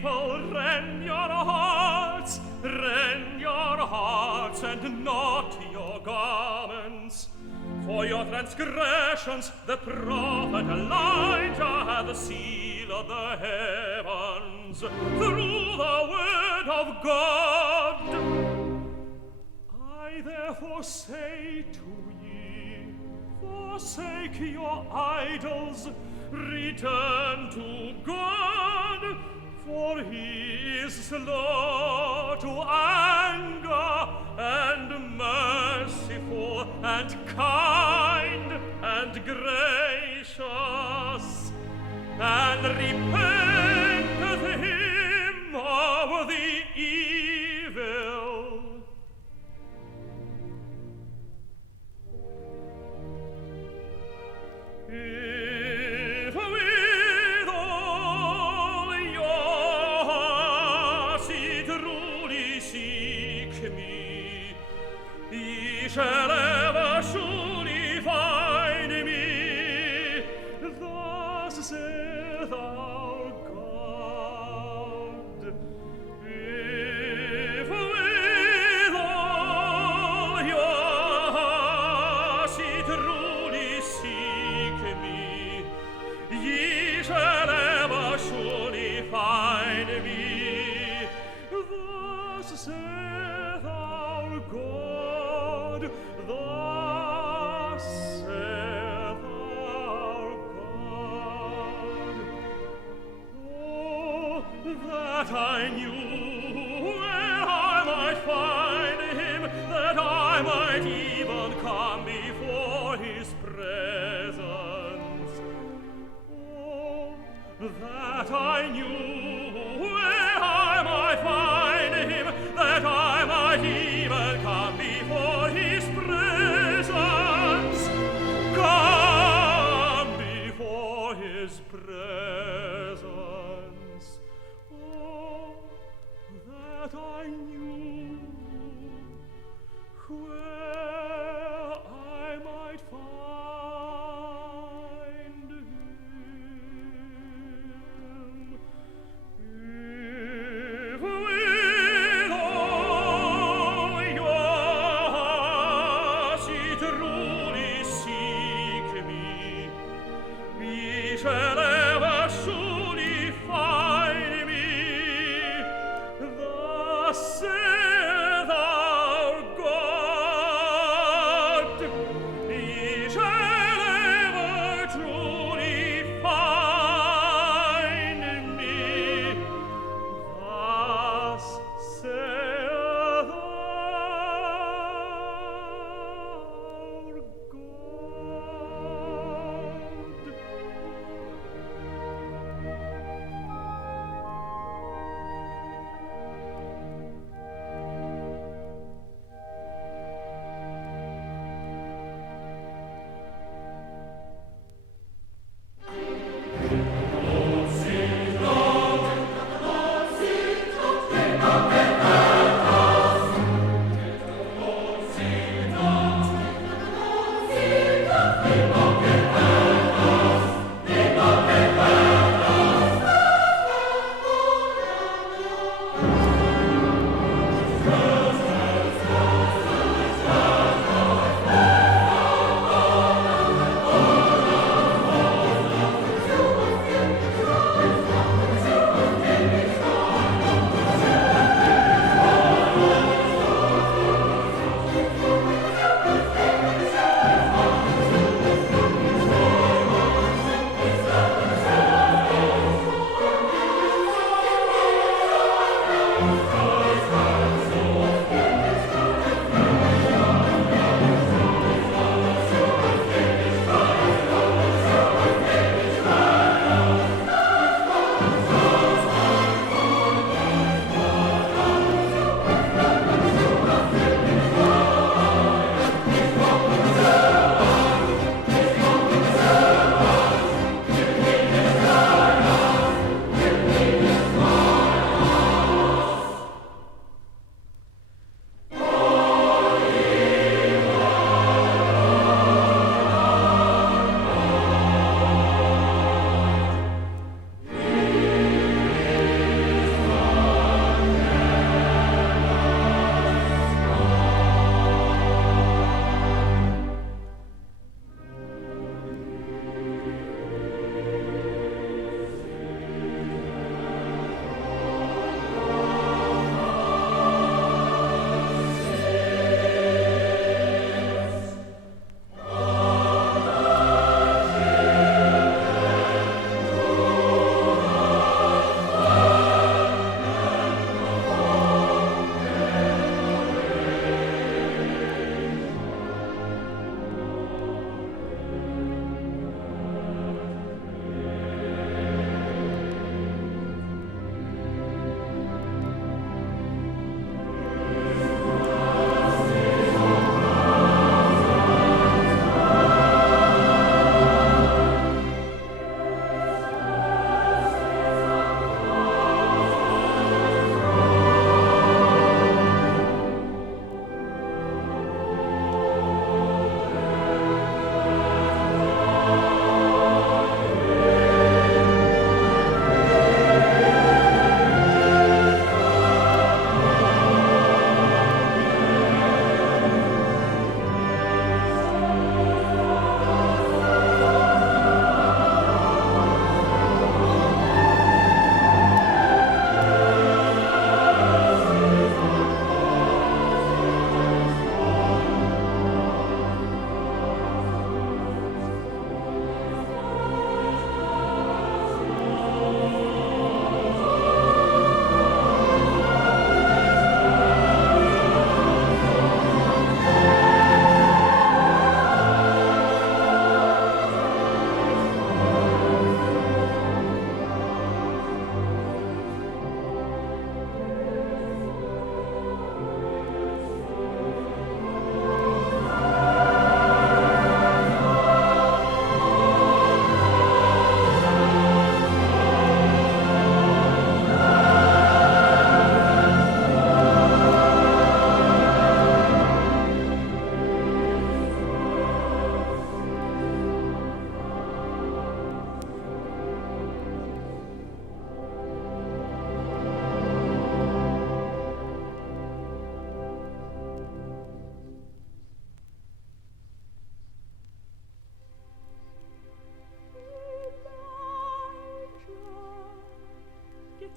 people, rend your hearts, and not your garments. For your transgressions, the prophet Elijah had the seal of the heavens through the word of God. I therefore say to ye, forsake your idols, return to God, for he is slow to anger and merciful and kind and gracious, and repenteth him of the evil. If with all your hearts ye truly seek me, ye shall ever surely find me. Thus saith our God. If with all your hearts ye truly seek me, ye shall ever surely find me. Thus saith our God. Thus saith our God. Oh, that I knew where I might find him, that I might even come before his presence. Oh, that I knew where I might find him, that I might even come before his presence. Come before his presence. Oh, that I knew where I might find him,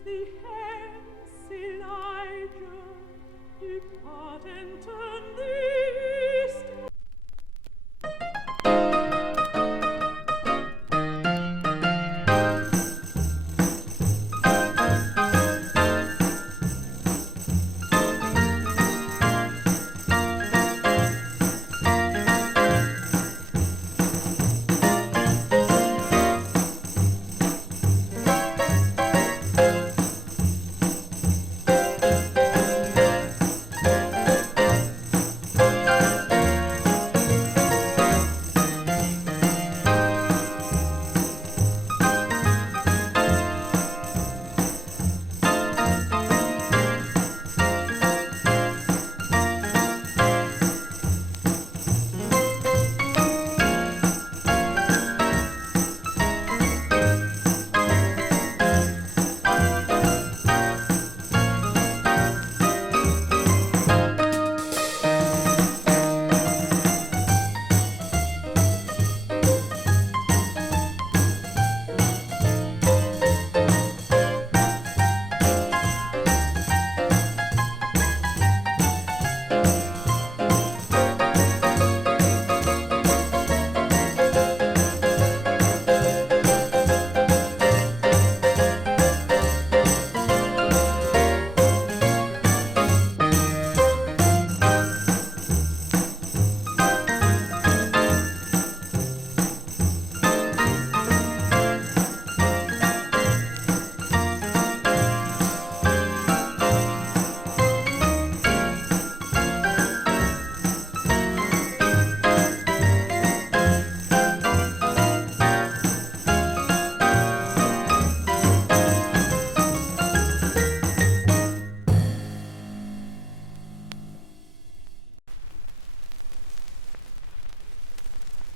sie hence, Elijah, depart enter nicht.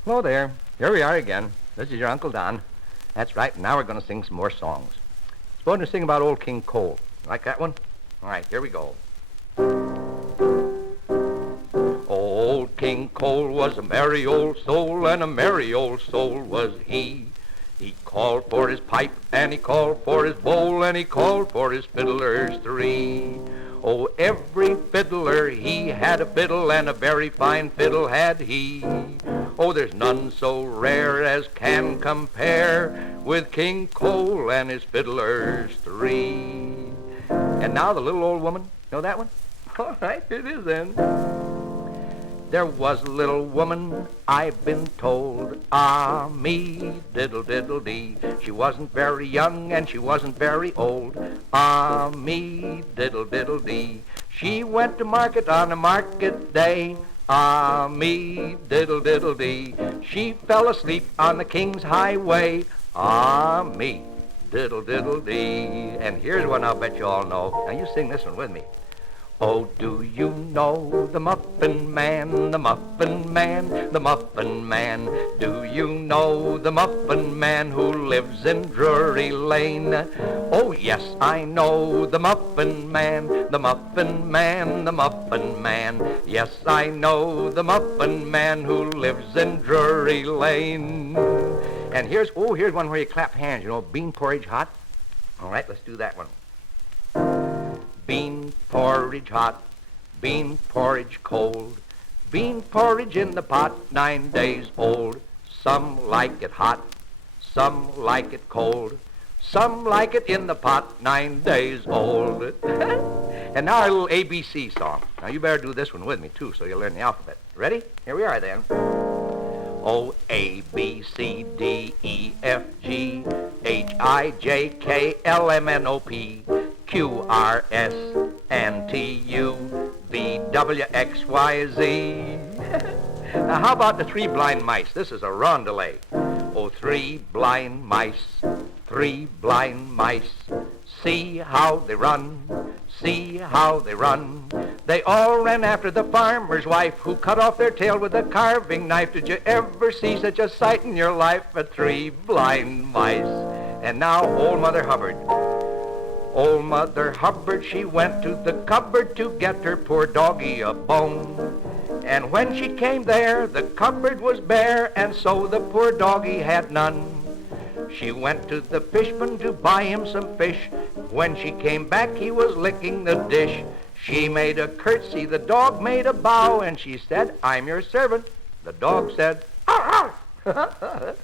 Hello there. Here we are again. This is your Uncle Don. That's right. Now we're going to sing some more songs. Supposed to sing about Old King Cole. Like that one? All right, here we go. Old King Cole was a merry old soul, and a merry old soul was he. He called for his pipe, and he called for his bowl, and he called for his fiddlers three. Oh, every fiddler, he had a fiddle, and a very fine fiddle had he. Oh, there's none so rare as can compare with King Cole and his fiddlers three. And now the little old woman, know that one? All right, here it is then. There was a little woman, I've been told, ah me, diddle diddle dee. She wasn't very young and she wasn't very old, ah me, diddle diddle dee. She went to market on a market day, ah me, diddle diddle dee. She fell asleep on the king's highway, ah me, diddle diddle dee. And here's one I'll bet you all know. Now you sing this one with me. Oh, do you know the Muffin Man, the Muffin Man, the Muffin Man? Do you know the Muffin Man who lives in Drury Lane? Oh, yes, I know the Muffin Man, the Muffin Man, the Muffin Man. Yes, I know the Muffin Man who lives in Drury Lane. And here's one where you clap hands, you know, bean porridge hot. All right, let's do that one. Bean porridge hot, bean porridge cold, bean porridge in the pot, 9 days old. Some like it hot, some like it cold, some like it in the pot, 9 days old. And now our little ABC song. Now you better do this one with me too, so you'll learn the alphabet. Ready? Here we are then. O, A, B, C, D, E, F, G, H, I, J, K, L, M, N, O, P, Q, R, S, and T, U, V, W, X, Y, Z. Now, how about the 3 blind mice? This is a rondelay. Oh, 3 blind mice, 3 blind mice. See how they run, see how they run. They all ran after the farmer's wife who cut off their tail with a carving knife. Did you ever see such a sight in your life? 3 blind mice. And now, Old Mother Hubbard. Old Mother Hubbard, she went to the cupboard to get her poor doggy a bone. And when she came there, the cupboard was bare, and so the poor doggy had none. She went to the fishman to buy him some fish. When she came back, he was licking the dish. She made a curtsy, the dog made a bow, and she said, "I'm your servant." The dog said, "Arr, arr."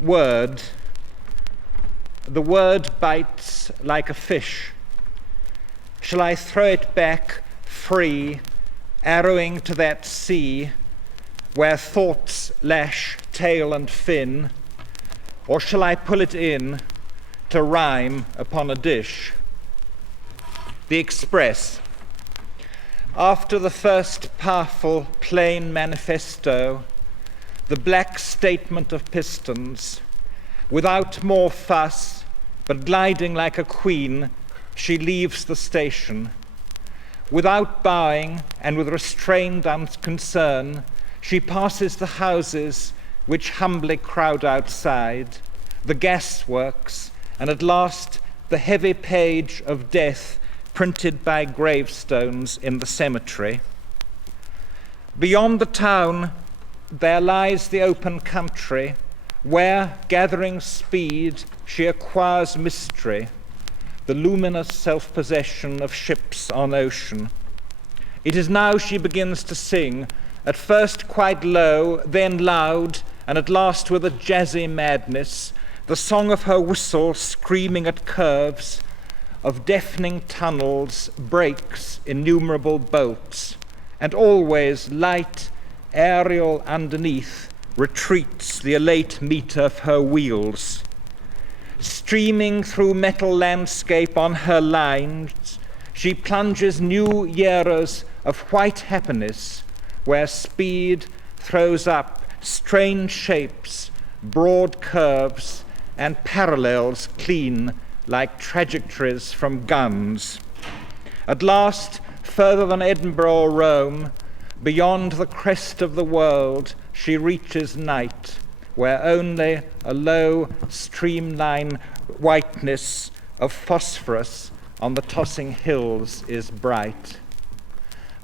word. The word bites like a fish. Shall I throw it back free, arrowing to that sea where thoughts lash tail and fin, or shall I pull it in to rhyme upon a dish? The Express. After the first powerful plain manifesto, the black statement of pistons, without more fuss, but gliding like a queen, she leaves the station. Without bowing and with restrained unconcern, she passes the houses which humbly crowd outside, the gasworks, and at last the heavy page of death printed by gravestones in the cemetery. Beyond the town, there lies the open country, where, gathering speed, she acquires mystery, the luminous self-possession of ships on ocean. It is now she begins to sing, at first quite low, then loud, and at last with a jazzy madness, the song of her whistle screaming at curves, of deafening tunnels, breaks, innumerable bolts, and always light, aerial underneath, retreats the elate meter of her wheels. Streaming through metal landscape on her lines, she plunges new eras of white happiness, where speed throws up strange shapes, broad curves, and parallels clean like trajectories from guns. At last, further than Edinburgh or Rome, beyond the crest of the world, she reaches night, where only a low streamline whiteness of phosphorus on the tossing hills is bright.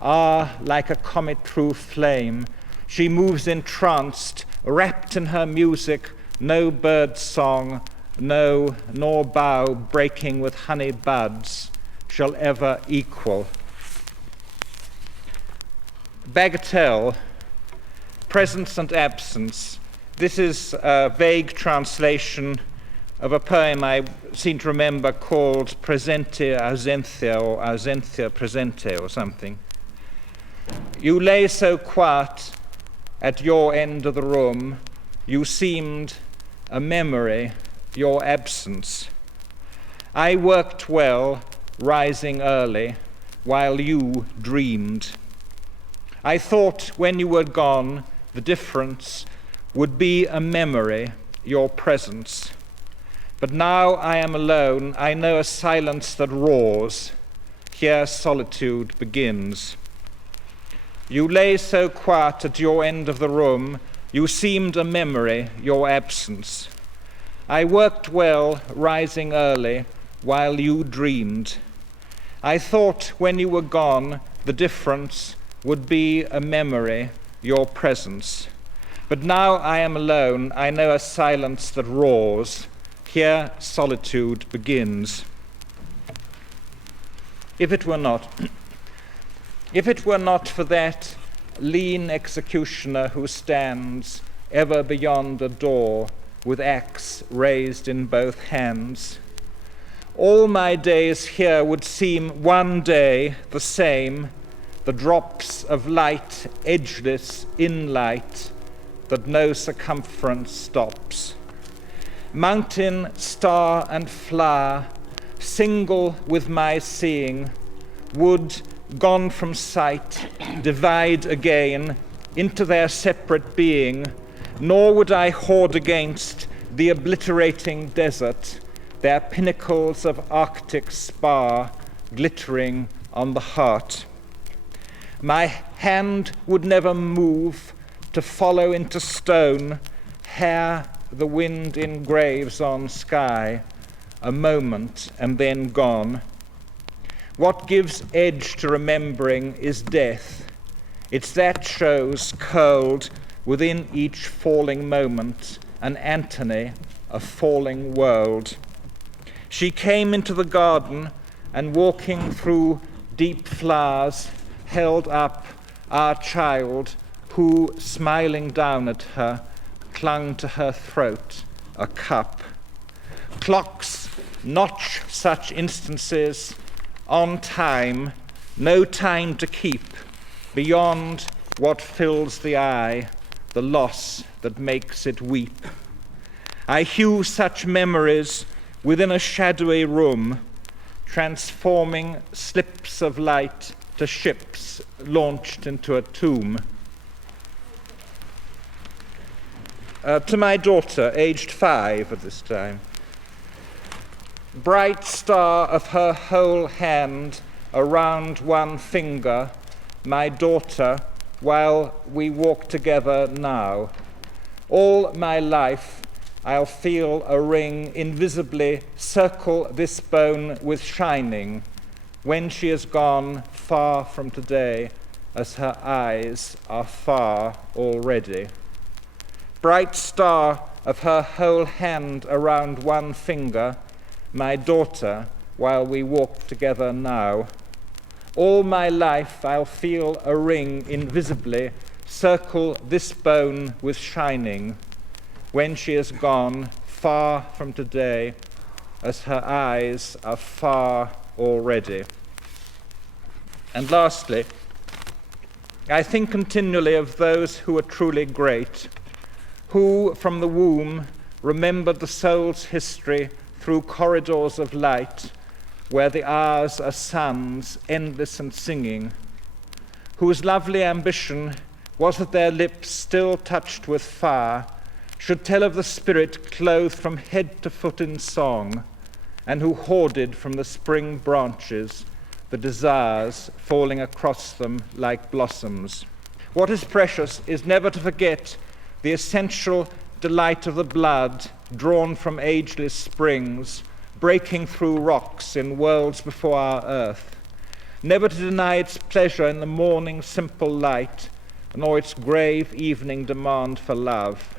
Ah, like a comet-proof flame, she moves entranced, wrapped in her music, no bird song, no, nor bough breaking with honey buds shall ever equal. Bagatelle, presence and absence. This is a vague translation of a poem I seem to remember called Presente Ausentia, or Ausentia Presente, or something. You lay so quiet at your end of the room, you seemed a memory, your absence. I worked well, rising early, while you dreamed. I thought when you were gone, the difference would be a memory, your presence. But now I am alone, I know a silence that roars. Here solitude begins. You lay so quiet at your end of the room, you seemed a memory, your absence. I worked well, rising early, while you dreamed. I thought when you were gone, the difference would be a memory, your presence. But now I am alone, I know a silence that roars. Here solitude begins. If it were not for that lean executioner who stands ever beyond a door with axe raised in both hands, all my days here would seem one day the same, the drops of light edgeless in light that no circumference stops. Mountain, star, and flower, single with my seeing, would, gone from sight, divide again into their separate being, nor would I hoard against the obliterating desert, their pinnacles of Arctic spar glittering on the heart. My hand would never move to follow into stone hair the wind engraves on sky, a moment and then gone. What gives edge to remembering is death. It's that shows curled within each falling moment an Antony, a falling world. She came into the garden and walking through deep flowers held up our child who, smiling down at her, clung to her throat a cup. Clocks notch such instances on time, no time to keep, beyond what fills the eye, the loss that makes it weep. I hew such memories within a shadowy room, transforming slips of light to ships launched into a tomb. To my daughter, aged 5 at this time. Bright star of her whole hand around one finger, my daughter, while we walk together now. All my life I'll feel a ring invisibly circle this bone with shining, when she is gone far from today, as her eyes are far already. Bright star of her whole hand around one finger, my daughter, while we walk together now. All my life I'll feel a ring invisibly circle this bone with shining, when she is gone far from today, as her eyes are far already. And lastly, I think continually of those who are truly great, who from the womb remembered the soul's history through corridors of light, where the hours are suns, endless and singing, whose lovely ambition was that their lips, still touched with fire, should tell of the spirit clothed from head to foot in song, and who hoarded from the spring branches the desires falling across them like blossoms. What is precious is never to forget the essential delight of the blood drawn from ageless springs, breaking through rocks in worlds before our earth, never to deny its pleasure in the morning simple light, nor its grave evening demand for love,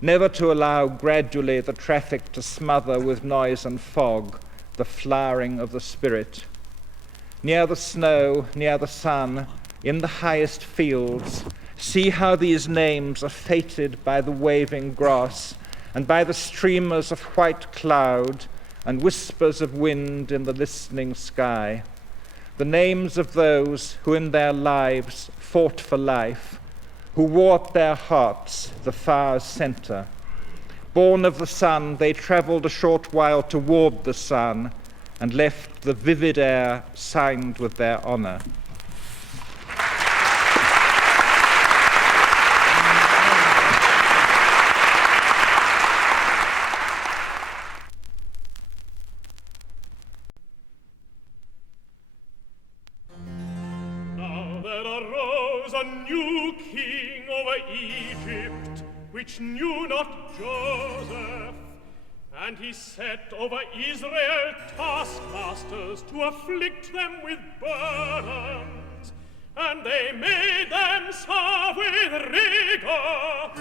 never to allow gradually the traffic to smother with noise and fog the flowering of the spirit. Near the snow, near the sun, in the highest fields, see how these names are fated by the waving grass and by the streamers of white cloud and whispers of wind in the listening sky, the names of those who in their lives fought for life, who wore at their hearts the fire's center. Born of the sun, they traveled a short while toward the sun and left the vivid air signed with their honor. Now there arose a new king over Egypt, which knew not Joseph, and he set over Israel taskmasters to afflict them with burdens, and they made them serve with rigor.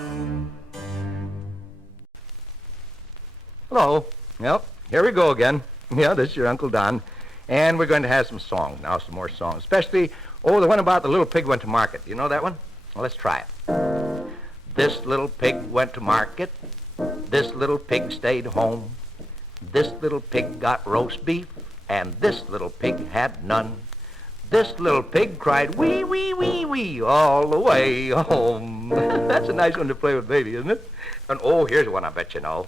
Hello. Yep, here we go again. Yeah, this is your Uncle Don. And we're going to have some songs now, some more songs. Especially, the one about the little pig went to market. You know that one? Well, let's try it. This little pig went to market. This little pig stayed home. This little pig got roast beef, and this little pig had none. This little pig cried, wee, wee, wee, wee, all the way home. That's a nice one to play with, baby, isn't it? And here's one I bet you know.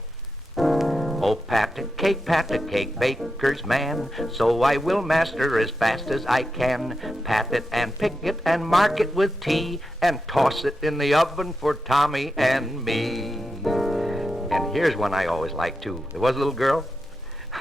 Oh, pat a cake, baker's man, so I will master as fast as I can. Pat it and pick it and mark it with tea, and toss it in the oven for Tommy and me. And here's one I always liked, too. There was a little girl.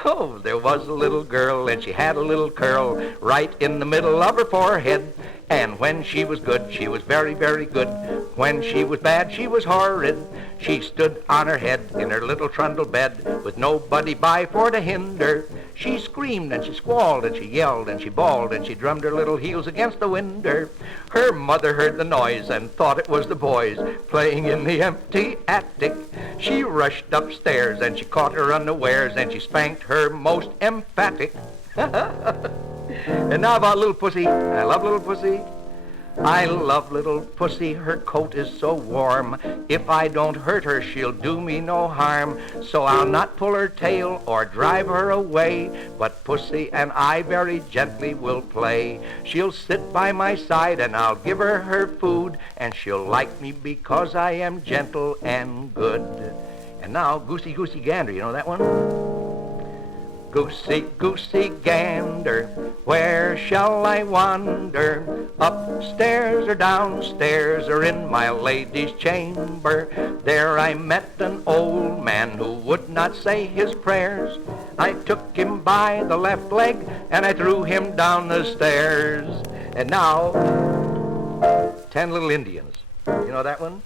Oh, there was a little girl, and she had a little curl right in the middle of her forehead. And when she was good, she was very, very good. When she was bad, she was horrid. She stood on her head in her little trundle bed, with nobody by for to hinder. She screamed and she squalled and she yelled and she bawled and she drummed her little heels against the window. Her mother heard the noise and thought it was the boys playing in the empty attic. She rushed upstairs and she caught her unawares and she spanked her most emphatic. And now about little pussy. I love little pussy. I love little pussy, her coat is so warm. If I don't hurt her, she'll do me no harm. So I'll not pull her tail or drive her away, but pussy and I very gently will play. She'll sit by my side and I'll give her her food, and she'll like me because I am gentle and good. And now, Goosey, Goosey, Gander, you know that one? Goosey, goosey, gander, where shall I wander? Upstairs or downstairs or in my lady's chamber? There I met an old man who would not say his prayers. I took him by the left leg and I threw him down the stairs. And now, 10 little Indians. You know that one?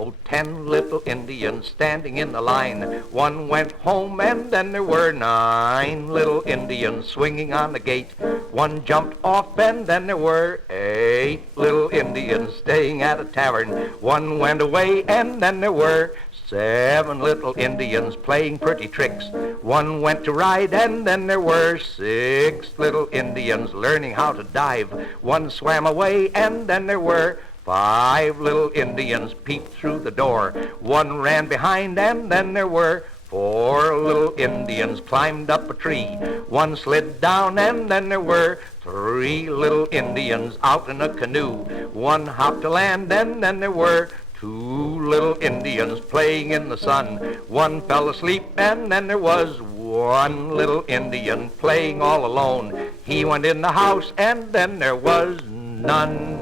Oh, 10 little Indians standing in the line. One went home and then there were 9 little Indians swinging on the gate. One jumped off and then there were 8 little Indians staying at a tavern. One went away and then there were 7 little Indians playing pretty tricks. One went to ride and then there were 6 little Indians learning how to dive. One swam away and then there were 5 little Indians peeped through the door. One ran behind and then there were 4 little Indians climbed up a tree. One slid down and then there were 3 little Indians out in a canoe. One hopped to land and then there were 2 little Indians playing in the sun. One fell asleep and then there was 1 little Indian playing all alone. He went in the house and then there was none.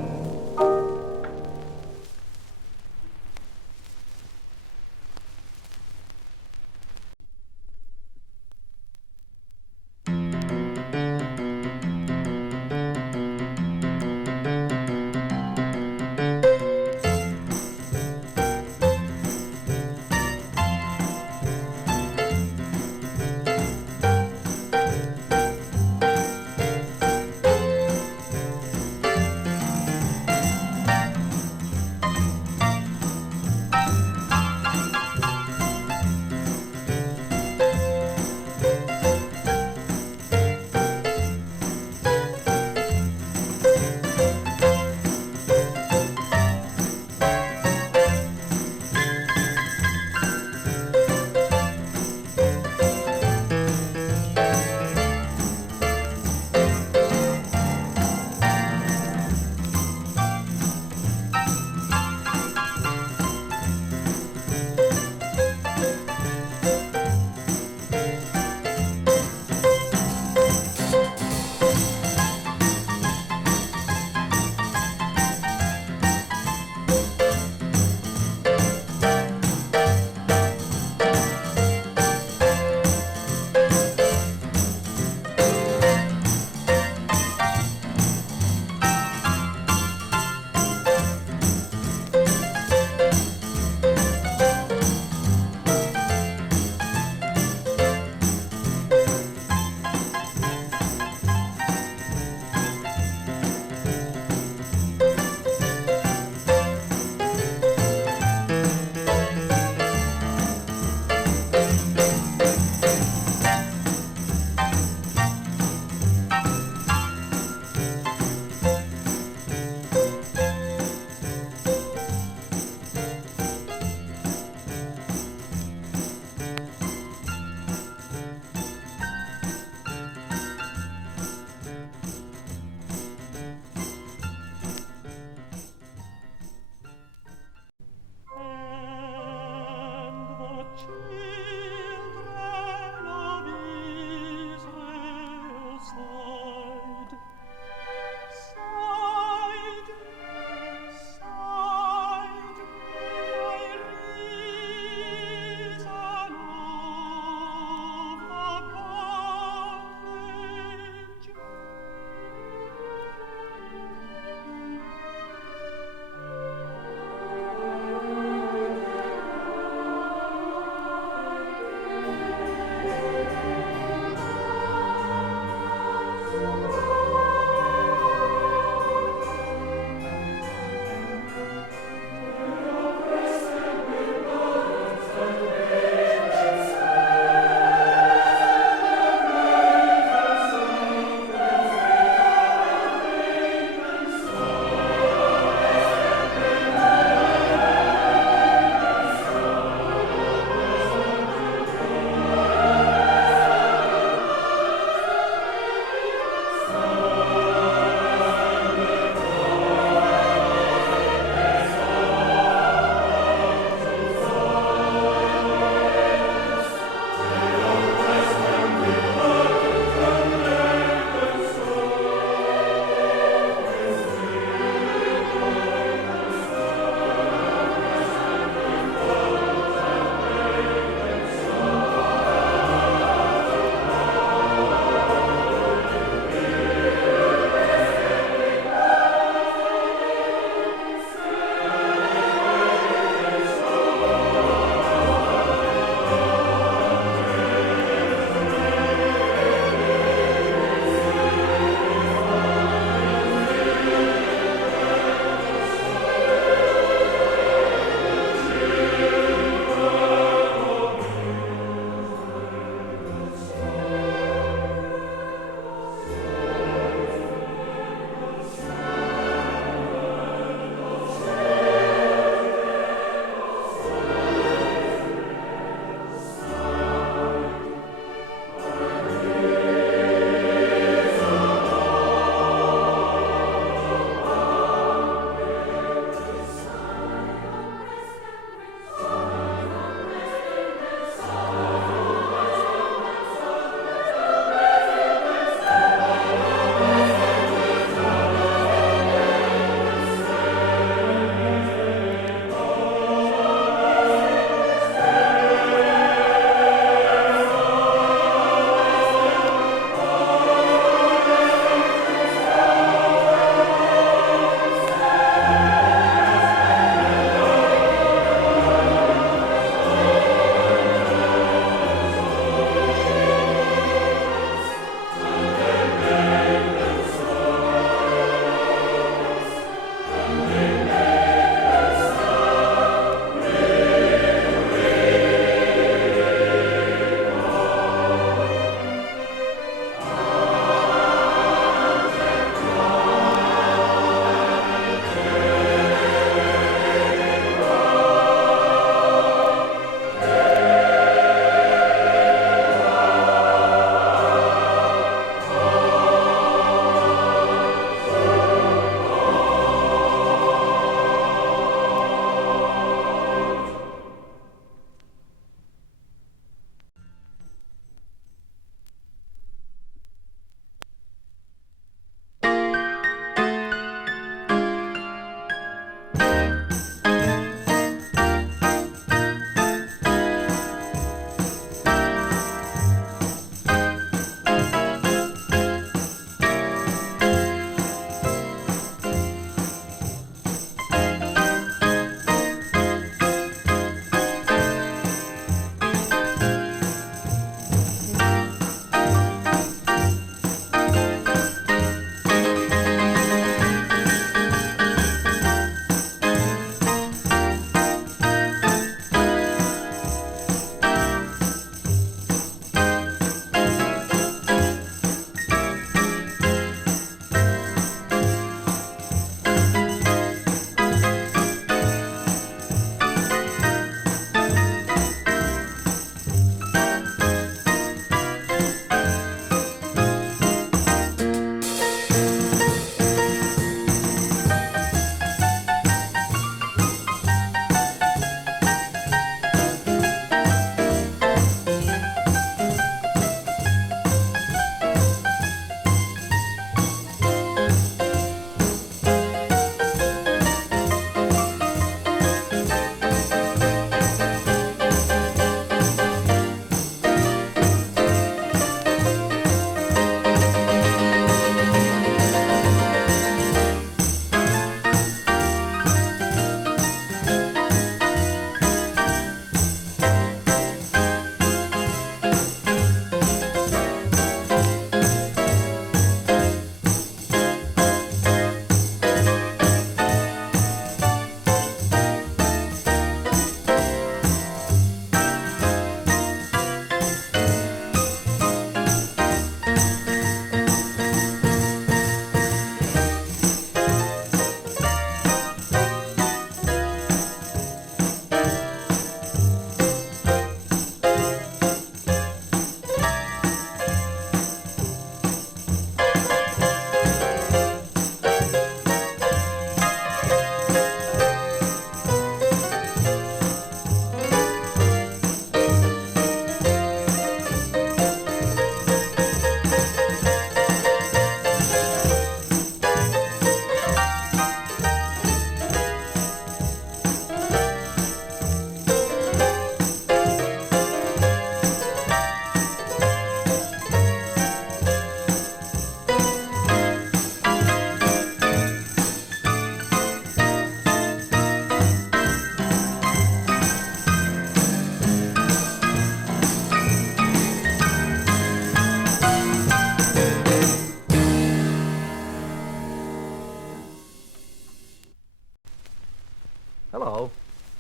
Hello.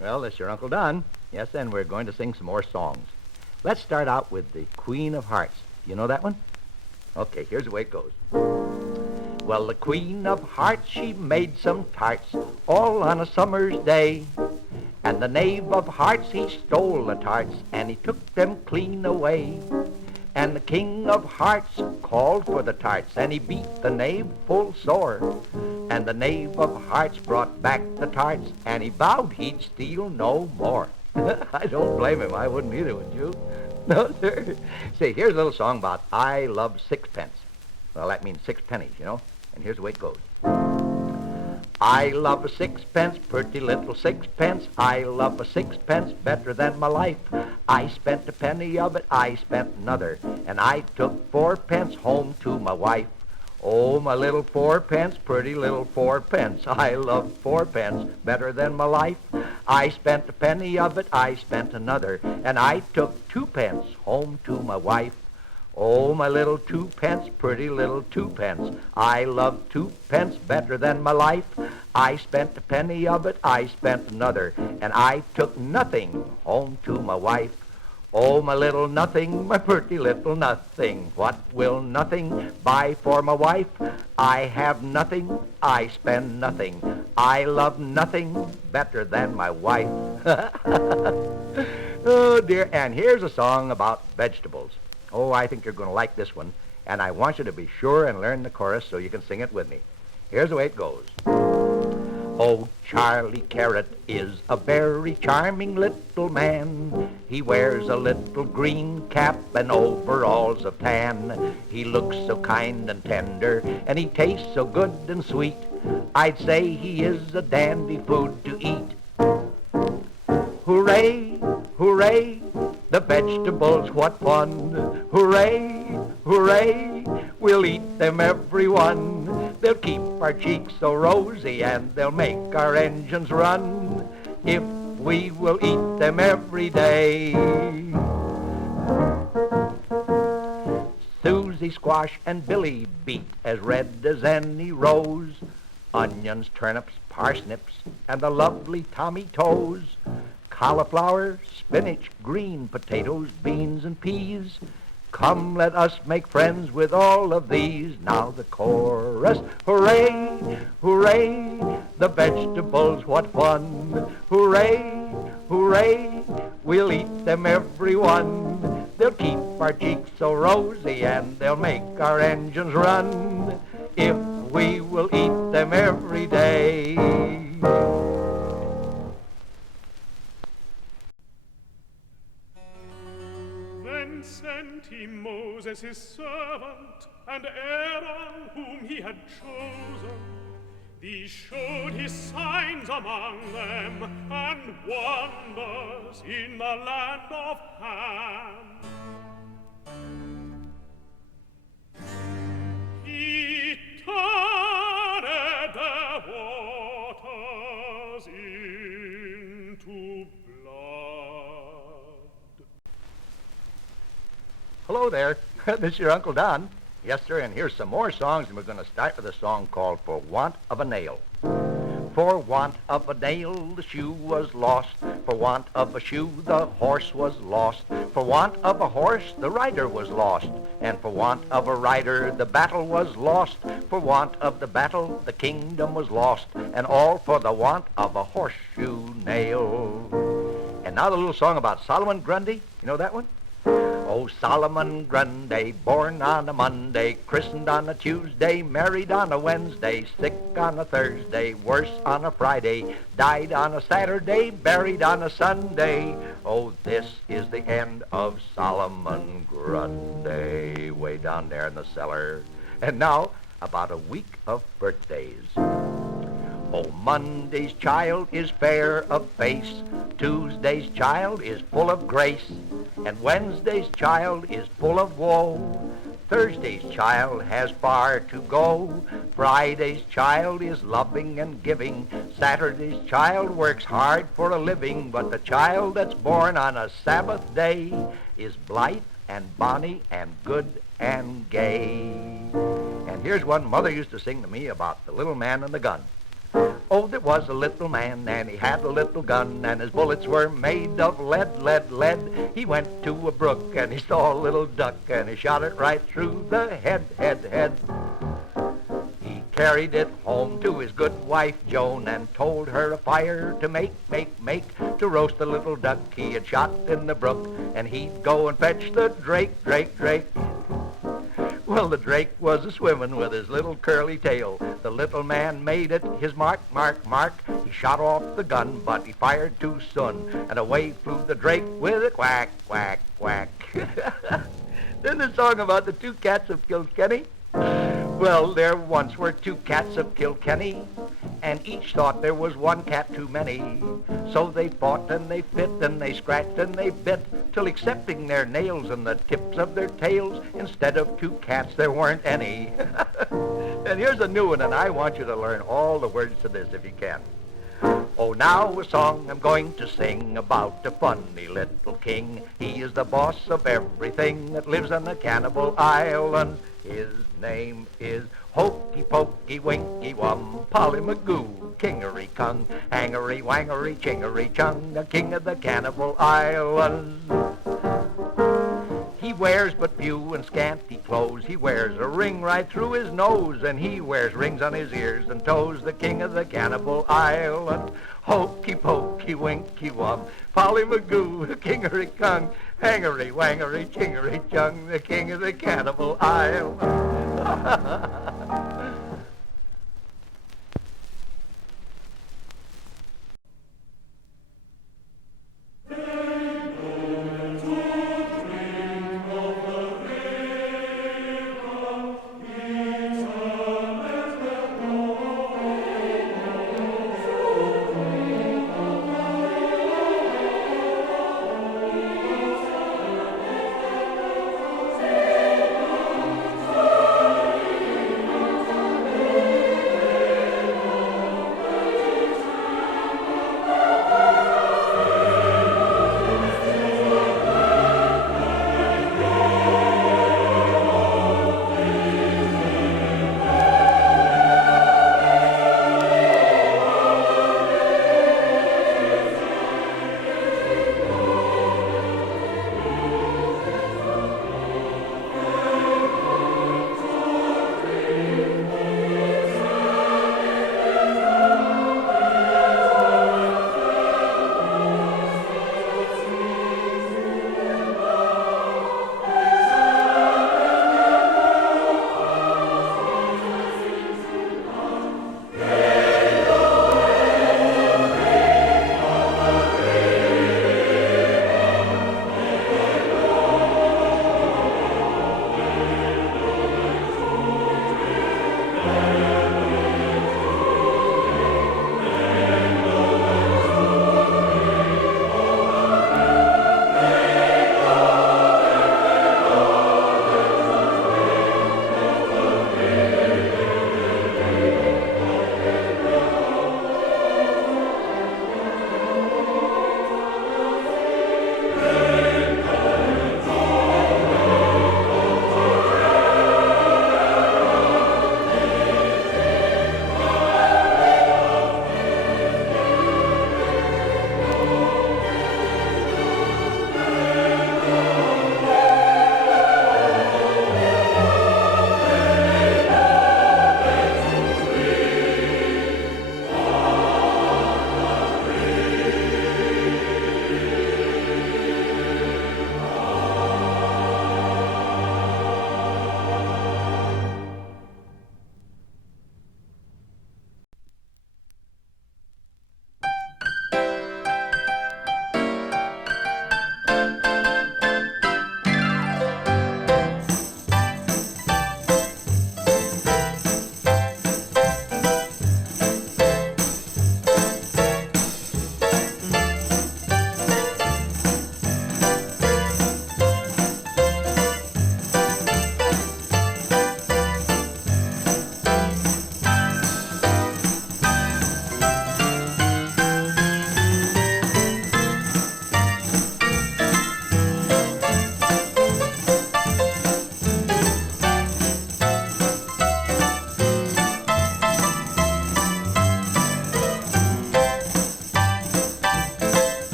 Well, this is your Uncle Don. Yes, and we're going to sing some more songs. Let's start out with the Queen of Hearts. You know that one? Okay, here's the way it goes. Well, the Queen of Hearts, she made some tarts all on a summer's day. And the Knave of Hearts, he stole the tarts, and he took them clean away. And the King of Hearts called for the tarts, and he beat the Knave full sore. And the Knave of Hearts brought back the tarts, and he vowed he'd steal no more. I don't blame him. I wouldn't either, would you? No, sir. Say, here's a little song about I love sixpence. Well, that means 6 pennies, you know. And here's the way it goes. I love a sixpence, pretty little sixpence. I love a sixpence better than my life. I spent a penny of it, I spent another, and I took 4 pence home to my wife. Oh, my little 4 pence, pretty little 4 pence. I love 4 pence better than my life. I spent a penny of it, I spent another, and I took 2 pence home to my wife. Oh, my little 2 pence, pretty little 2 pence. I love 2 pence better than my life. I spent a penny of it, I spent another, and I took nothing home to my wife. Oh, my little nothing, my pretty little nothing. What will nothing buy for my wife? I have nothing, I spend nothing. I love nothing better than my wife. Oh, dear. And here's a song about vegetables. Oh, I think you're going to like this one, and I want you to be sure and learn the chorus so you can sing it with me. Here's the way it goes. Oh, Charlie Carrot is a very charming little man. He wears a little green cap and overalls of tan. He looks so kind and tender, and he tastes so good and sweet. I'd say he is a dandy food to eat. Hooray, hooray, the vegetables, what fun. Hooray, hooray, we'll eat them every one. They'll keep our cheeks so rosy, and they'll make our engines run if we will eat them every day. Susie Squash and Billy Beet, as red as any rose. Onions, turnips, parsnips, and the lovely tomatoes. Cauliflower, spinach, green potatoes, beans, and peas. Come, let us make friends with all of these. Now the chorus. Hooray, hooray, the vegetables, what fun. Hooray, hooray, we'll eat them every one. They'll keep our cheeks so rosy, and they'll make our engines run if we will eat them every day. Then sent he Moses his servant, and Aaron whom he had chosen. These showed his signs among them, and wonders in the land of Ham. He turned the waters into blood. Hello there. This is your Uncle Don. Yes, sir, and here's some more songs, and we're going to start with a song called For Want of a Nail. For want of a nail, the shoe was lost. For want of a shoe, the horse was lost. For want of a horse, the rider was lost. And for want of a rider, the battle was lost. For want of the battle, the kingdom was lost. And all for the want of a horseshoe nail. And now the little song about Solomon Grundy. You know that one? Oh, Solomon Grundy, born on a Monday, christened on a Tuesday, married on a Wednesday, sick on a Thursday, worse on a Friday, died on a Saturday, buried on a Sunday. Oh, this is the end of Solomon Grundy, way down there in the cellar. And now, about a week of birthdays. Oh, Monday's child is fair of face, Tuesday's child is full of grace, and Wednesday's child is full of woe. Thursday's child has far to go. Friday's child is loving and giving. Saturday's child works hard for a living, but the child that's born on a Sabbath day is blithe and bonny and good and gay. And here's one Mother used to sing to me about the little man and the gun. Oh, there was a little man, and he had a little gun, and his bullets were made of lead, lead, lead. He went to a brook, and he saw a little duck, and he shot it right through the head, head, head. He carried it home to his good wife Joan, and told her a fire to make, to roast the little duck he had shot in the brook, and he'd go and fetch the drake, drake, drake. Well, the drake was a-swimming with his little curly tail. The little man made it his mark, mark, mark. He shot off the gun, but he fired too soon, and away flew the drake with a quack, quack, quack. Then the song about the two cats of Kilkenny. Well, there once were two cats of Kilkenny, and each thought there was one cat too many. So they fought and they fit and they scratched and they bit, till excepting their nails and the tips of their tails, instead of two cats there weren't any. And here's a new one, and I want you to learn all the words to this if you can. Oh, now a song I'm going to sing about a funny little king. He is the boss of everything that lives on the Cannibal Island. His name is Hokey Pokey Winky Wum, Polly Magoo, Kingery Kung, Hangery Wangery Chingery Chung, the king of the Cannibal Island. He wears but few and scanty clothes. He wears a ring right through his nose, and he wears rings on his ears and toes, the king of the Cannibal Island. Hokey Pokey Winky Wum, Polly Magoo, Kingery Kung, Hangery Wangery Chingery Chung, the king of the Cannibal Island.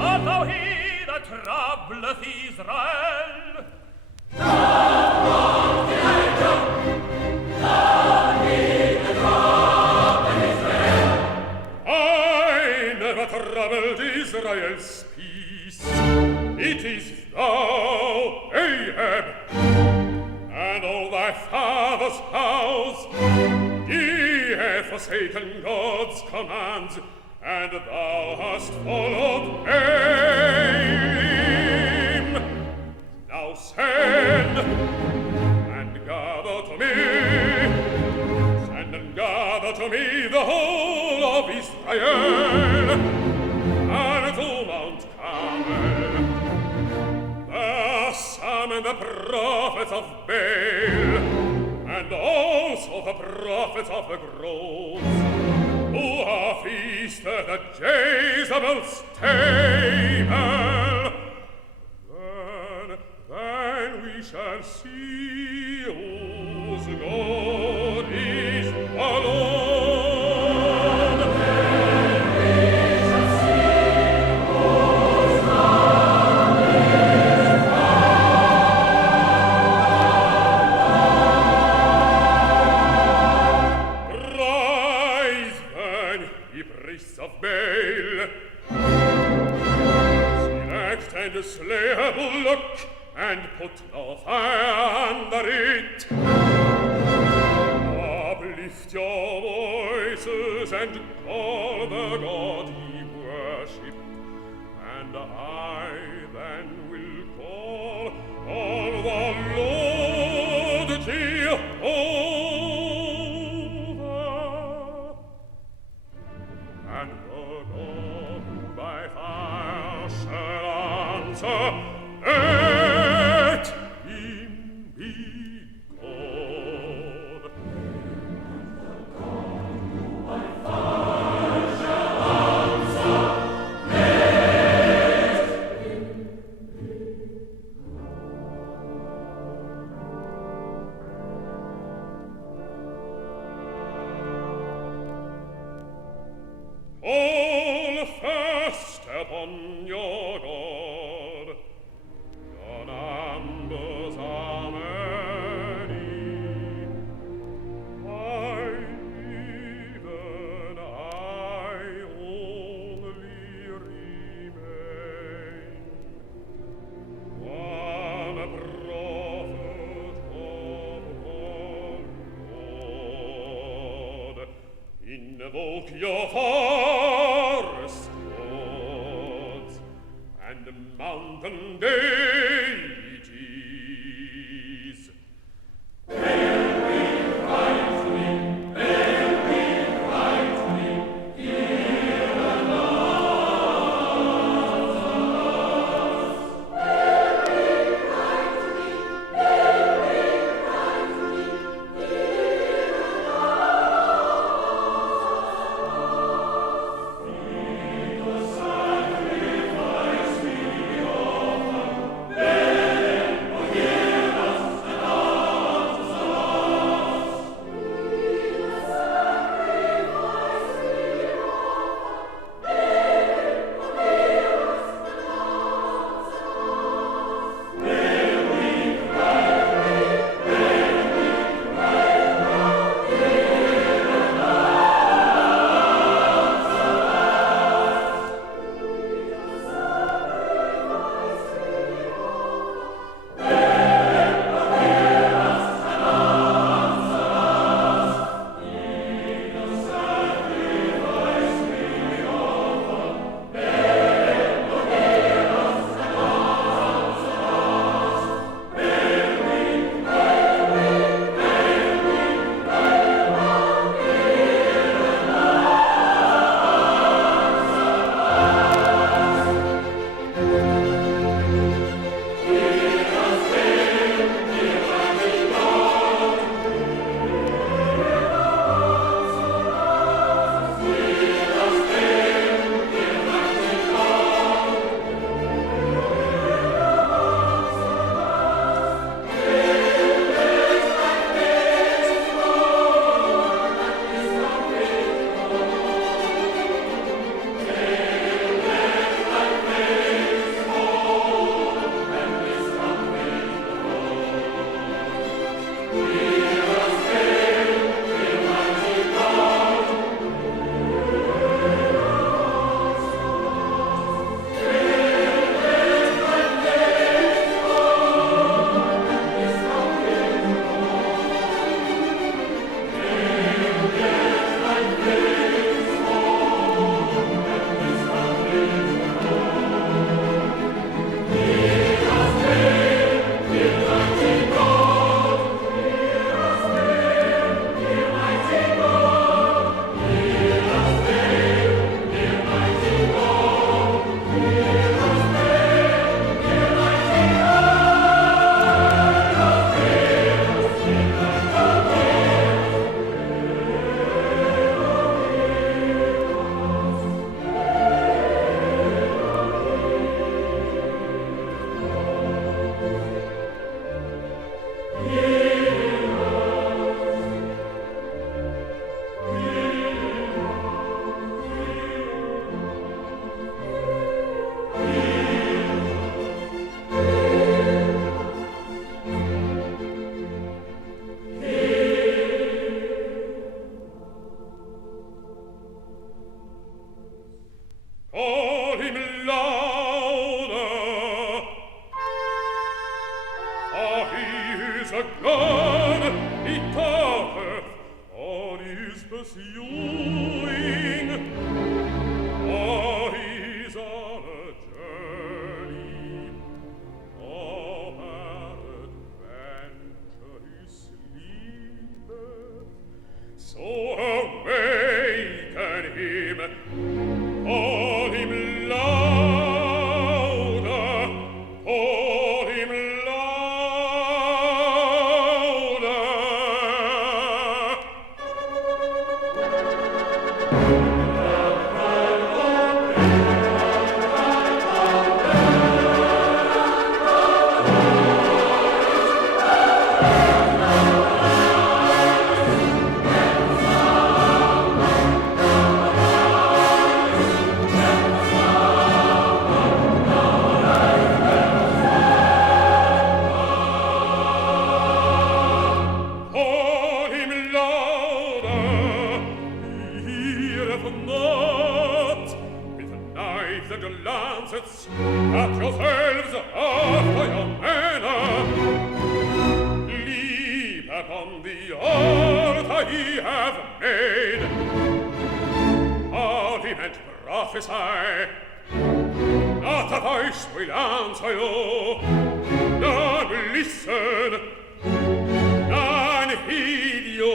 art thou he that troubleth Israel? I never troubled Israel's peace. It is thou, Ahab, and all thy father's house. Ye have forsaken God's commands, and thou hast followed Baalim. Now send and gather to me, the whole of Israel, and to Mount Carmel. There summon the prophets of Baal, and also the prophets of the groves, who are feasted at Jezebel's table. Then we shall see whose God is alone. And slay a bullock, and put no fire under it. Uplift your voices, and call the God ye worship. And I then will call on the Lord Jehovah. And the God who by fire shall let him be God. And the God who by fire shall answer, let him be God. Call first upon your God. Your numbers are many. Even I only remain. One prophet of the Lord. Invoke your forest gods and mountain deities. Call him louder, call him louder. Call him louder, he heareth not, with knives and lancets, at yourselves after your manner. Leap upon the altar ye have made, parliament prophesy, not a voice will answer you, none will listen, none heed you.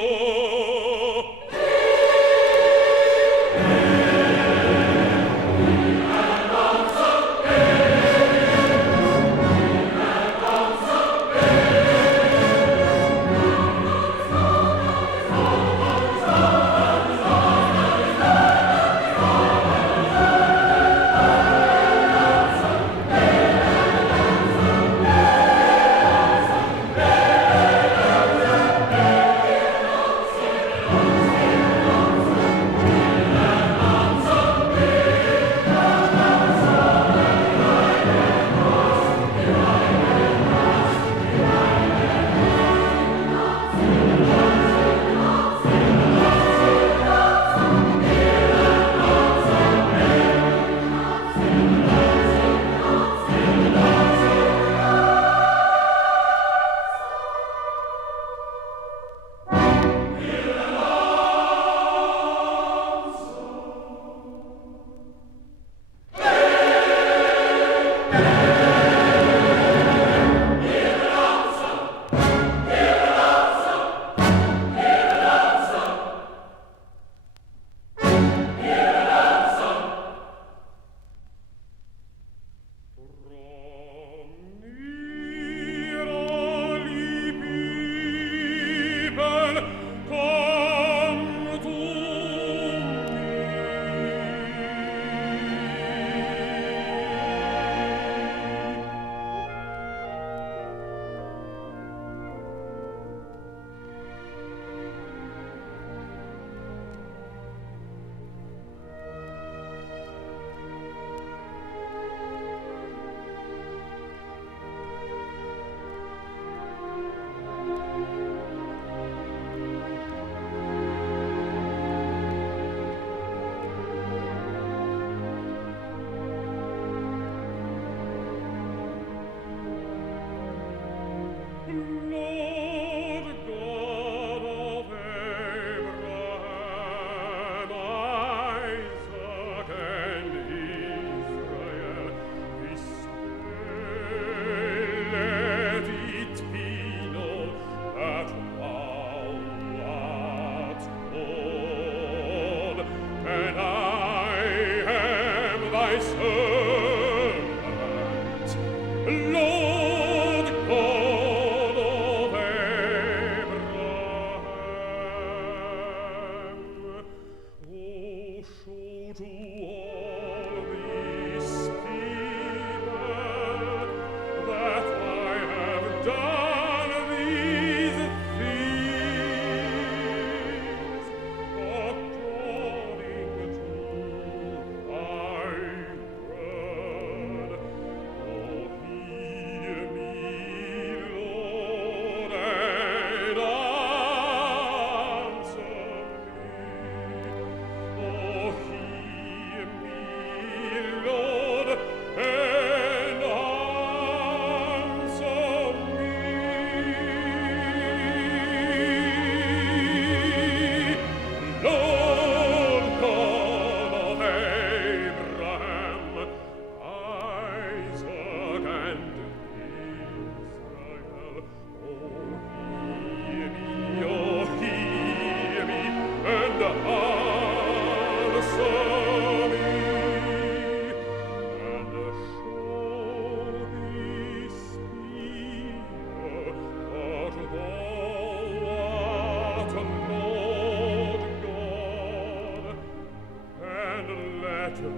let the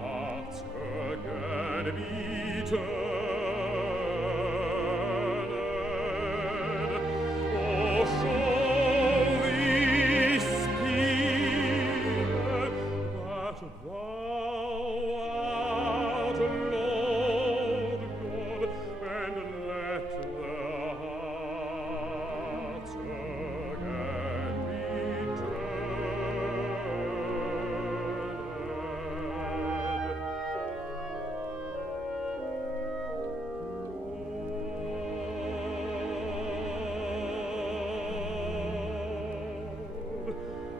hearts again be turned. Oh, show these people that thou art Lord God, and let their hearts again be turned.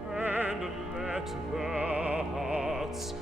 And let their hearts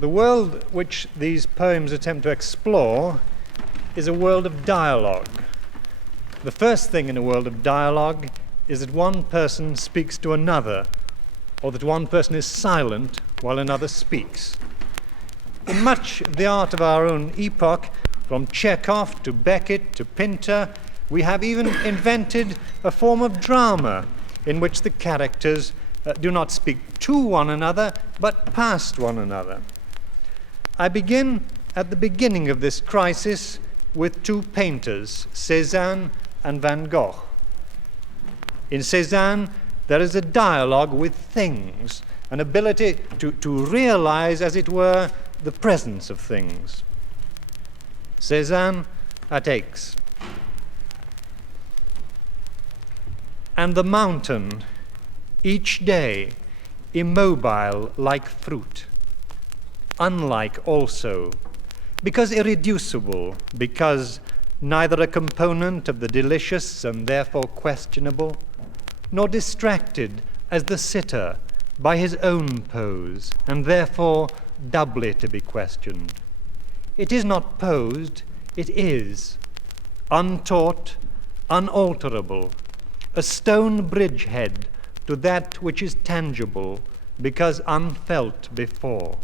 The world which these poems attempt to explore is a world of dialogue. The first thing in a world of dialogue is that one person speaks to another, or that one person is silent while another speaks. In much of the art of our own epoch, from Chekhov to Beckett to Pinter, we have even invented a form of drama in which the characters do not speak to one another, but past one another. I begin at the beginning of this crisis with two painters, Cézanne and Van Gogh. In Cézanne, there is a dialogue with things, an ability to realize, as it were, the presence of things. Cézanne at Aix. And the mountain, each day, immobile like fruit, unlike also, because irreducible, because neither a component of the delicious and therefore questionable, nor distracted as the sitter by his own pose, and therefore doubly to be questioned. It is not posed, it is, untaught, unalterable, a stone bridgehead to that which is tangible, because unfelt before.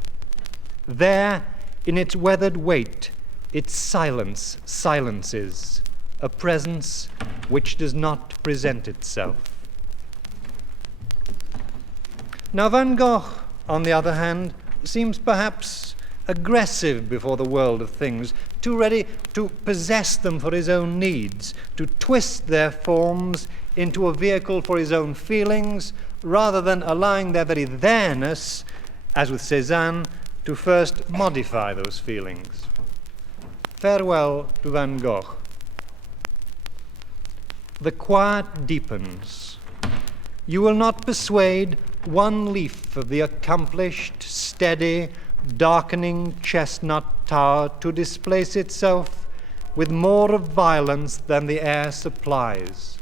There, in its weathered weight, its silence silences, a presence which does not present itself. Now Van Gogh, on the other hand, seems perhaps aggressive before the world of things, too ready to possess them for his own needs, to twist their forms into a vehicle for his own feelings, rather than allowing their very there-ness, as with Cézanne, to first modify those feelings. Farewell to Van Gogh. The quiet deepens. You will not persuade one leaf of the accomplished, steady, darkening chestnut tower to displace itself with more of violence than the air supplies.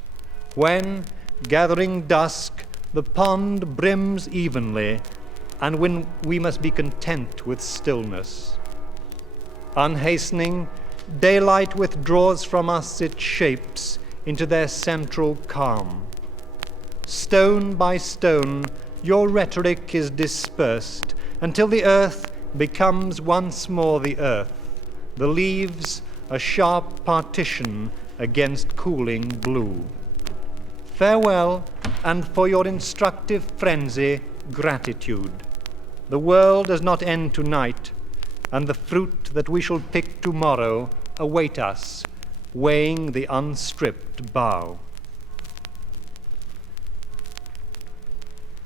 When, gathering dusk, the pond brims evenly, and when we must be content with stillness. Unhastening, daylight withdraws from us its shapes into their central calm. Stone by stone, your rhetoric is dispersed until the earth becomes once more the earth, the leaves a sharp partition against cooling blue. Farewell, and for your instructive frenzy, gratitude. The world does not end tonight, and the fruit that we shall pick tomorrow await us, weighing the unstripped bough.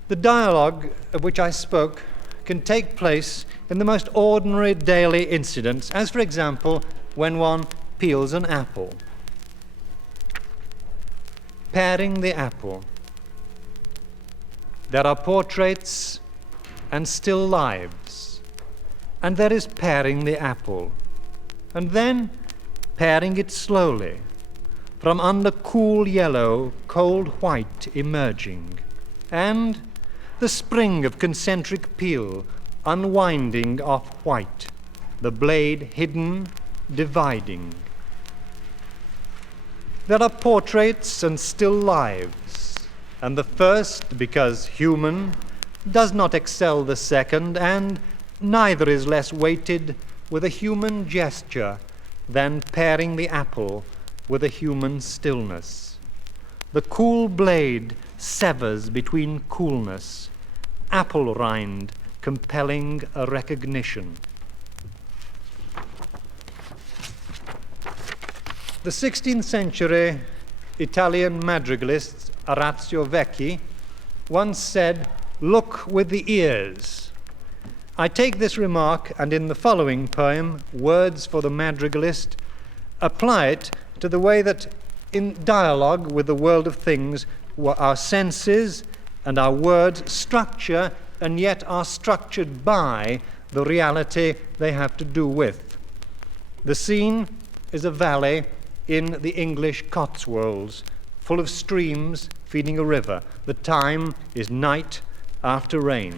The dialogue of which I spoke can take place in the most ordinary daily incidents, as for example, when one peels an apple. Paring the apple. There are portraits and still lives, and there is paring the apple, and then paring it slowly, from under cool yellow, cold white emerging, and the spring of concentric peel unwinding off white, the blade hidden, dividing. There are portraits and still lives, and the first, because human, does not excel the second, and neither is less weighted with a human gesture than paring the apple with a human stillness. The cool blade severs between coolness, apple rind compelling a recognition. The 16th century Italian madrigalist Orazio Vecchi once said, "Look with the ears." I take this remark, and in the following poem, Words for the Madrigalist, apply it to the way that in dialogue with the world of things, our senses and our words structure and yet are structured by the reality they have to do with. The scene is a valley in the English Cotswolds, full of streams feeding a river. The time is night after rain.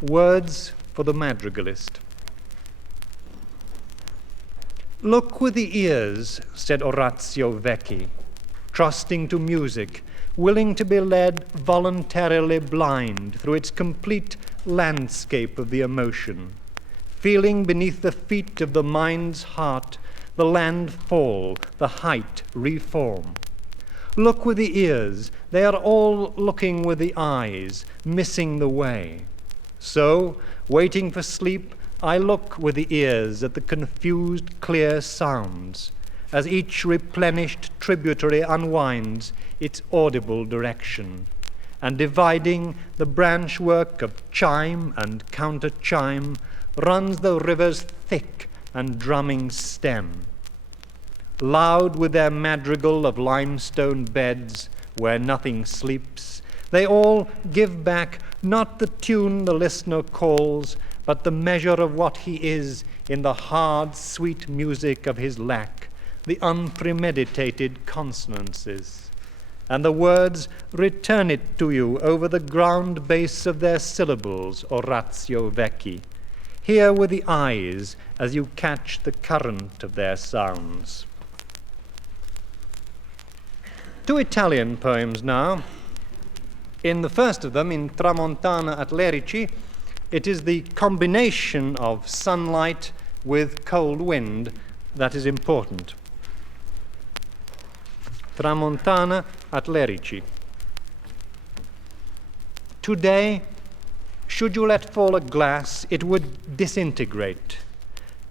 Words for the madrigalist. "Look with the ears," said Orazio Vecchi, trusting to music, willing to be led voluntarily blind through its complete landscape of the emotion, feeling beneath the feet of the mind's heart the land fall, the height reform. Look with the ears, they are all looking with the eyes, missing the way. So, waiting for sleep, I look with the ears at the confused, clear sounds, as each replenished tributary unwinds its audible direction, and dividing the branchwork of chime and counter-chime, runs the river's thick and drumming stem. Loud with their madrigal of limestone beds where nothing sleeps, they all give back not the tune the listener calls, but the measure of what he is in the hard, sweet music of his lack, the unpremeditated consonances. And the words return it to you over the ground base of their syllables, Orazio Vecchi. Hear with the eyes as you catch the current of their sounds. Two Italian poems now. In the first of them, in Tramontana at Lerici, it is the combination of sunlight with cold wind that is important. Tramontana at Lerici. Today, should you let fall a glass, it would disintegrate,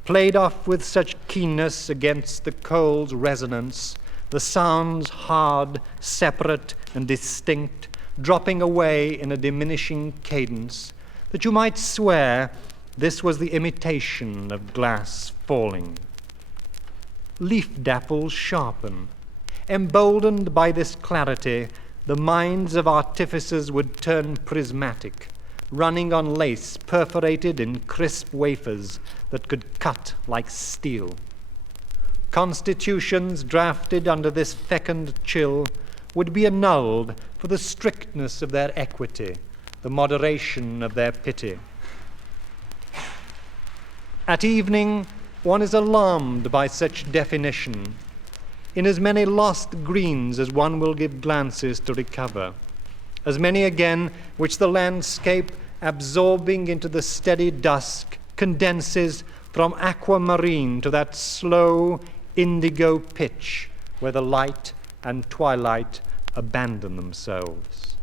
played off with such keenness against the cold's resonance, the sounds hard, separate, and distinct, dropping away in a diminishing cadence, that you might swear this was the imitation of glass falling. Leaf dapples sharpen. Emboldened by this clarity, the minds of artificers would turn prismatic, running on lace perforated in crisp wafers that could cut like steel. Constitutions drafted under this fecund chill would be annulled for the strictness of their equity, the moderation of their pity. At evening, one is alarmed by such definition, in as many lost greens as one will give glances to recover, as many again which the landscape, absorbing into the steady dusk, condenses from aquamarine to that slow indigo pitch where the light and twilight abandon themselves.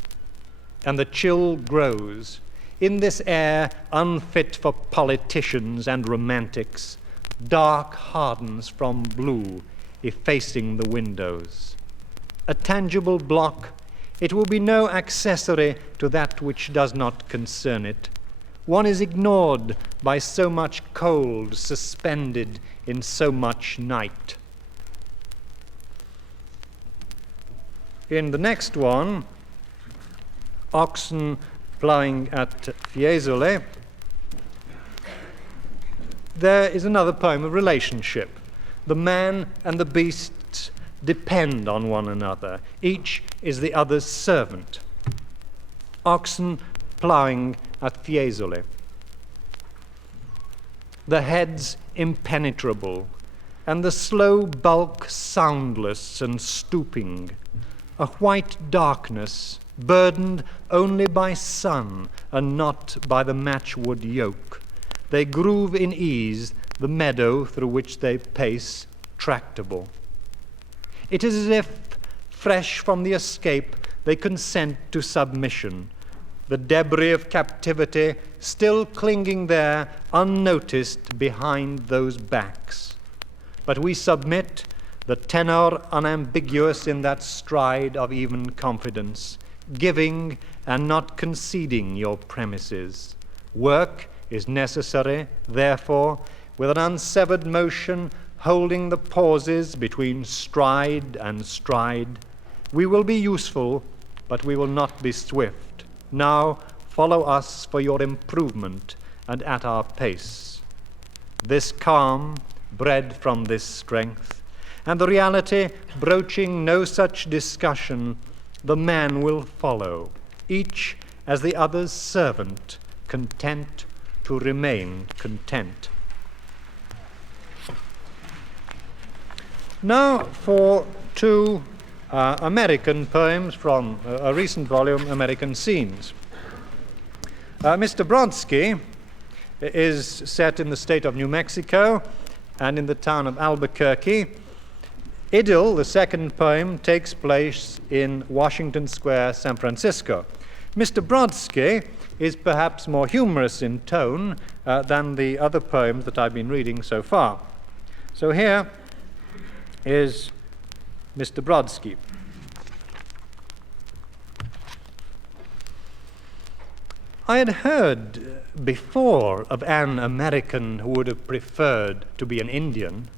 And the chill grows. In this air unfit for politicians and romantics, dark hardens from blue, effacing the windows. A tangible block, it will be no accessory to that which does not concern it. One is ignored by so much cold suspended in so much night. In the next one, Oxen Ploughing at Fiesole, there is another poem of relationship. The man and the beast depend on one another. Each is the other's servant. Oxen ploughing at Fiesole. The heads impenetrable, and the slow bulk soundless and stooping. A white darkness, burdened only by sun and not by the matchwood yoke. They groove in ease the meadow through which they pace, tractable. It is as if, fresh from the escape, they consent to submission, the debris of captivity still clinging there unnoticed behind those backs. But we submit, the tenor unambiguous in that stride of even confidence, giving and not conceding your premises. Work is necessary, therefore, with an unsevered motion, holding the pauses between stride and stride. We will be useful, but we will not be swift. Now follow us for your improvement and at our pace. This calm, bred from this strength, and the reality broaching no such discussion, the man will follow, each as the other's servant, content, to remain content. Now for two American poems from a recent volume, American Scenes. Mr. Brodsky is set in the state of New Mexico and in the town of Albuquerque. Idyll, the second poem, takes place in Washington Square, San Francisco. Mr. Brodsky is perhaps more humorous in tone than the other poems that I've been reading so far. So here is Mr. Brodsky. I had heard before of an American who would have preferred to be an Indian,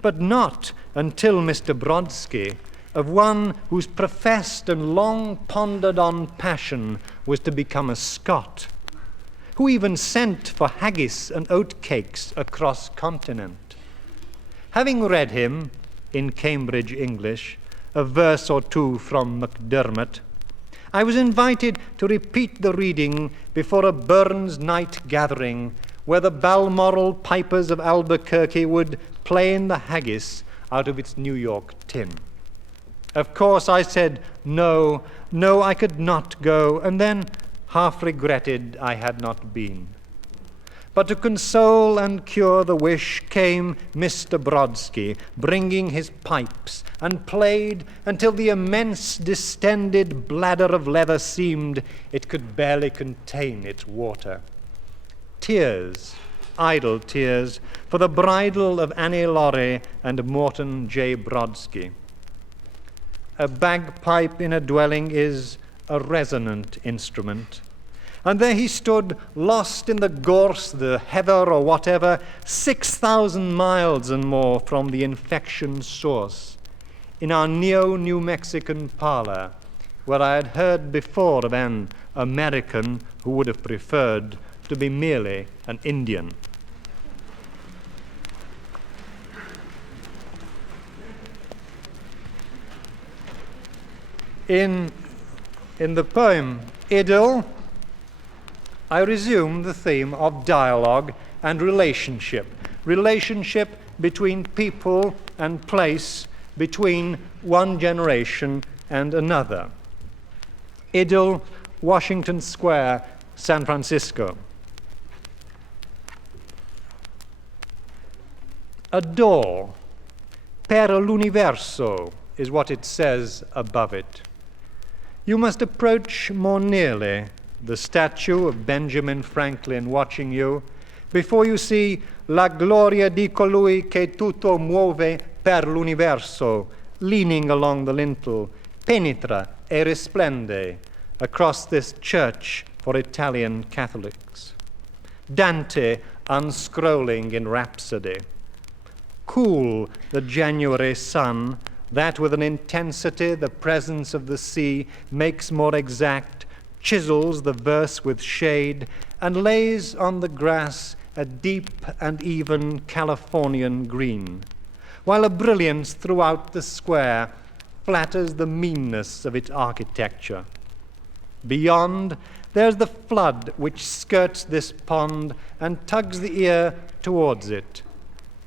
but not until Mr. Brodsky, of one whose professed and long pondered on passion was to become a Scot, who even sent for haggis and oatcakes across continent. Having read him, in Cambridge English, a verse or two from Macdermot, I was invited to repeat the reading before a Burns night gathering where the Balmoral pipers of Albuquerque would play in the haggis out of its New York tin. Of course, I said, no, I could not go, and then half regretted I had not been. But to console and cure the wish came Mr. Brodsky, bringing his pipes, and played until the immense distended bladder of leather seemed it could barely contain its water. Tears, idle tears, for the bridal of Annie Laurie and Morton J. Brodsky. A bagpipe in a dwelling is a resonant instrument. And there he stood, lost in the gorse, the heather, or whatever, 6,000 miles and more from the infection source, in our Neo-New Mexican parlor, where I had heard before of an American who would have preferred to be merely an Indian. In the poem Idyll, I resume the theme of dialogue and relationship between people and place, between one generation and another. Idyll, Washington Square, San Francisco. A door, per l'universo, is what it says above it. You must approach more nearly, the statue of Benjamin Franklin watching you, before you see la gloria di colui che tutto muove per l'universo, leaning along the lintel, penetra e risplende, across this church for Italian Catholics. Dante unscrolling in rhapsody. Cool the January sun, that with an intensity the presence of the sea makes more exact, chisels the verse with shade, and lays on the grass a deep and even Californian green, while a brilliance throughout the square flatters the meanness of its architecture. Beyond, there's the flood which skirts this pond and tugs the ear towards it.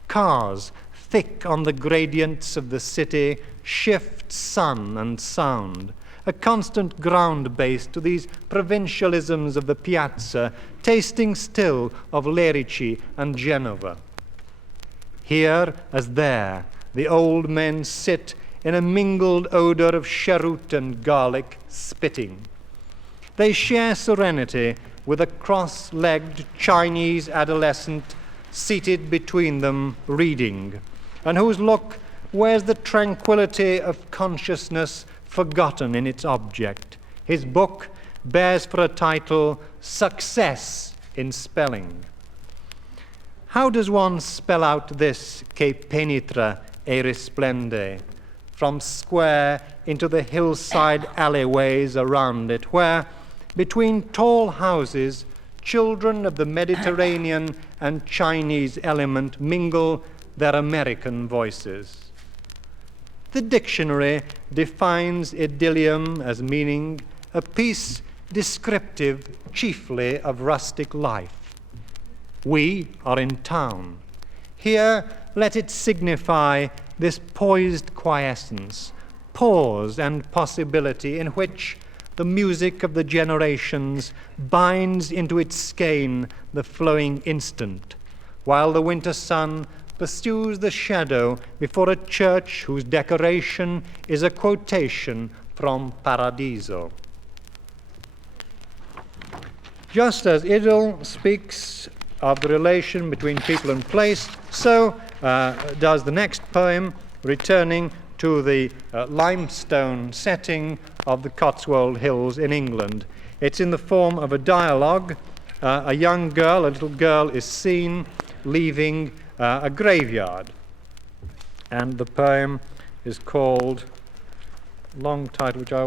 Cars, thick on the gradients of the city, shift sun and sound, a constant ground base to these provincialisms of the piazza, tasting still of Lerici and Genova. Here as there, the old men sit in a mingled odor of cheroot and garlic, spitting. They share serenity with a cross-legged Chinese adolescent seated between them, reading, and whose look wears the tranquility of consciousness forgotten in its object. His book bears for a title, Success in Spelling. How does one spell out this che penetra e risplende, from square into the hillside alleyways around it, where, between tall houses, children of the Mediterranean and Chinese element mingle their American voices? The dictionary defines idyllium as meaning a piece descriptive chiefly of rustic life. We are in town. Here let it signify this poised quiescence, pause and possibility in which the music of the generations binds into its skein the flowing instant, while the winter sun pursues the shadow before a church whose decoration is a quotation from Paradiso. Just as Idle speaks of the relation between people and place, so does the next poem, returning to the limestone setting of the Cotswold Hills in England. It's in the form of a dialogue. A young girl, a little girl, is seen leaving a graveyard. And the poem is called, long title, which I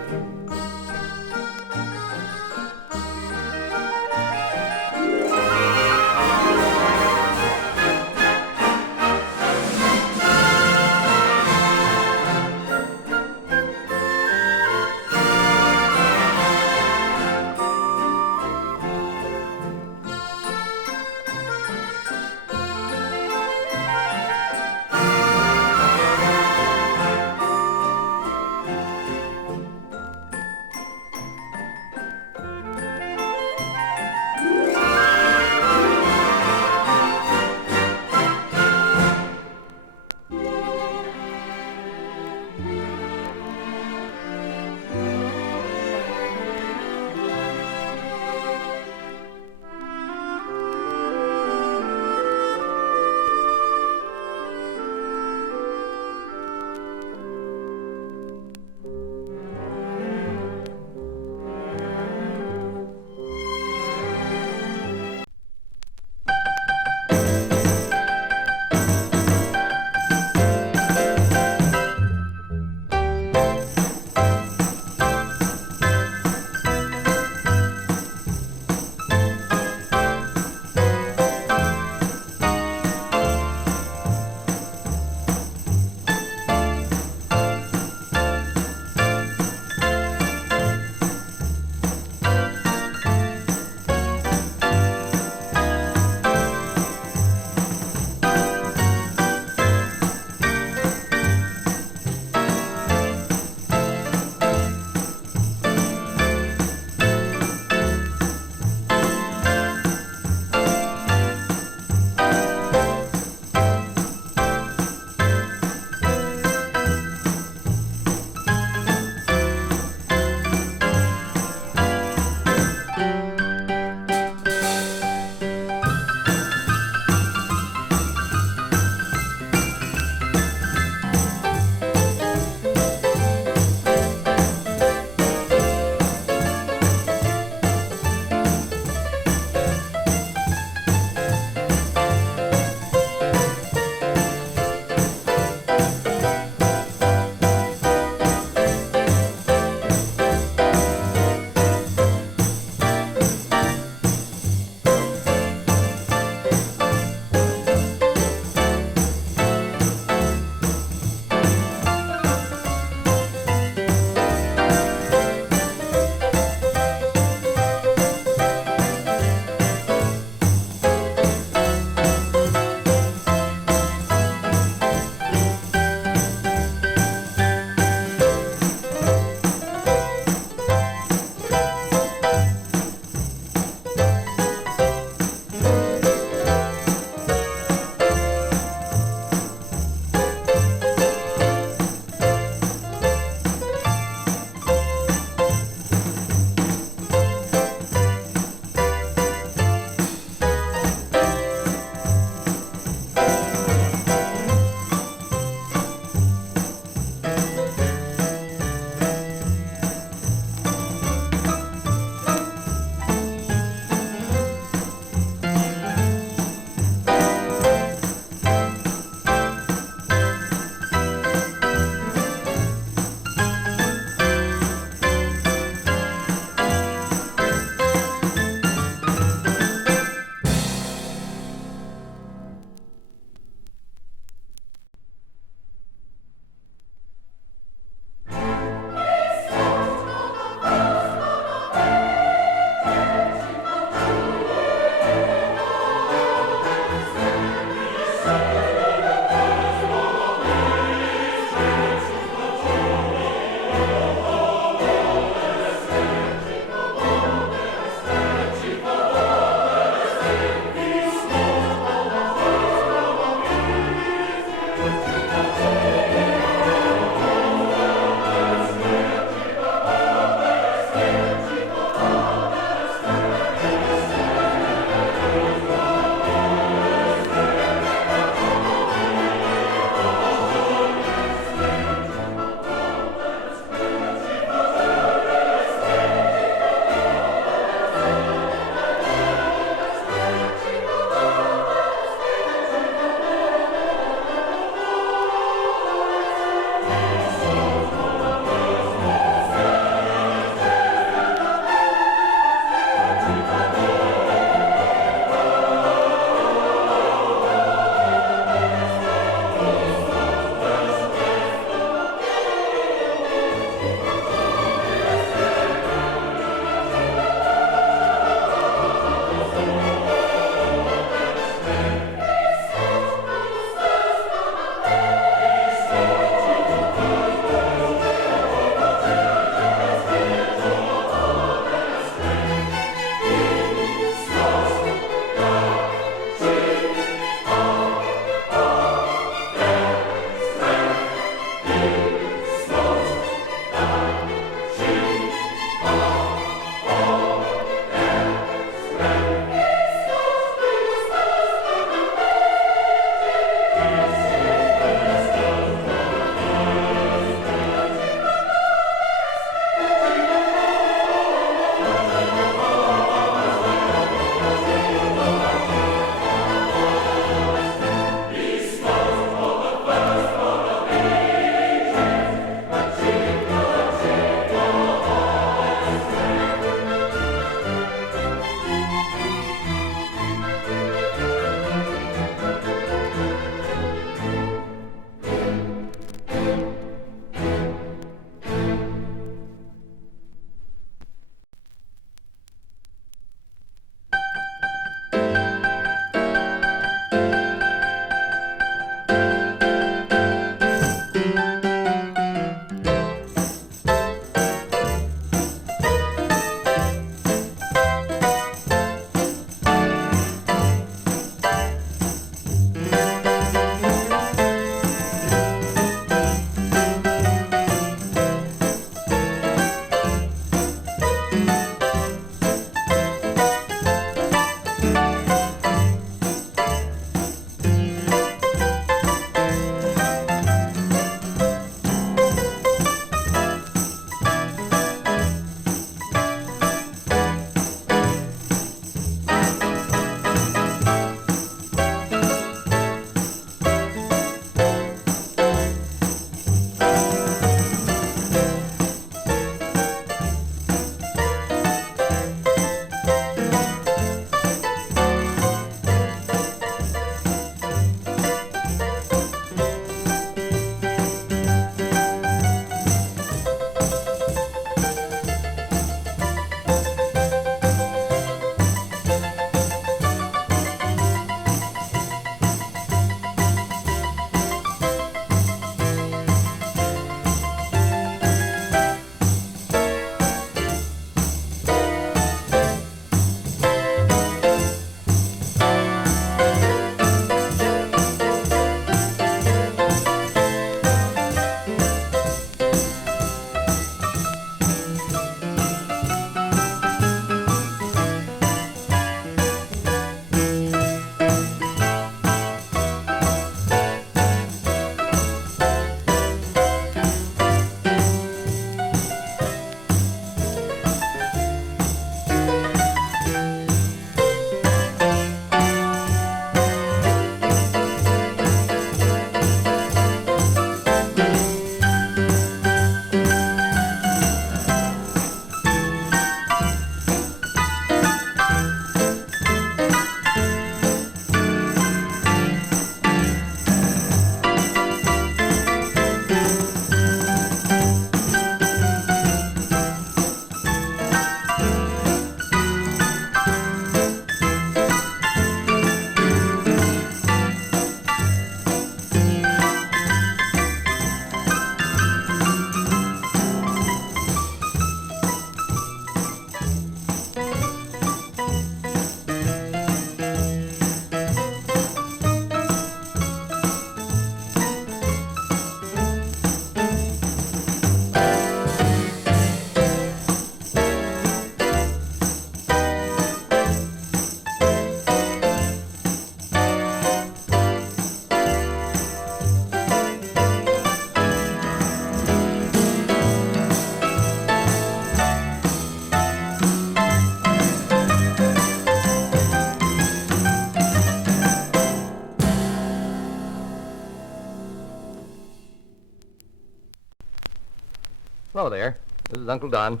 Hello there. This is Uncle Don.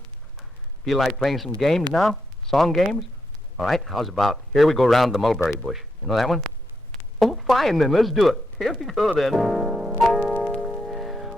Feel like playing some games now? Song games? All right, how's about here we go round the mulberry bush. You know that one? Oh, fine then. Let's do it. Here we go then.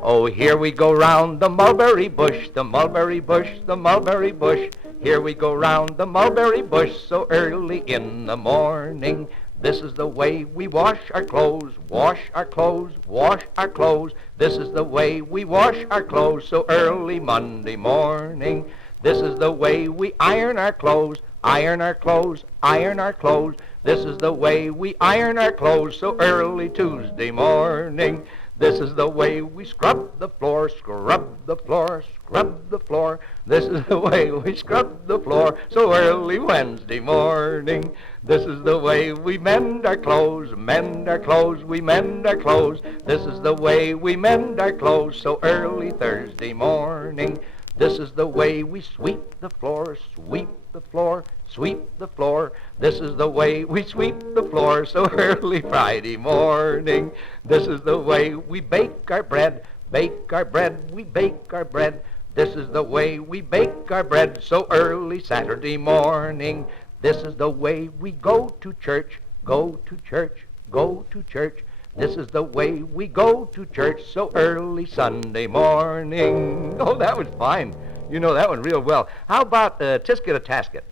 Oh, here we go round the mulberry bush, the mulberry bush, the mulberry bush. Here we go round the mulberry bush so early in the morning. This is the way we wash our clothes, wash our clothes, wash our clothes. This is the way we wash our clothes so early Monday morning. This is the way we iron our clothes, iron our clothes, iron our clothes. This is the way we iron our clothes so early Tuesday morning. This is the way we scrub the floor, scrub the floor, scrub the floor. This is the way we scrub the floor so early Wednesday morning. This is the way we mend our clothes, mend our clothes, we mend our clothes. This is the way we mend our clothes so early Thursday morning. This is the way we sweep the floor, sweep the floor, sweep the floor. This is the way we sweep the floor so early Friday morning. This is the way we bake our bread, bake our bread, we bake our bread. This is the way we bake our bread so early Saturday morning. This is the way we go to church, go to church, go to church. This is the way we go to church so early Sunday morning. Oh, that was fine. You know that one real well. How about Tisket a Tasket?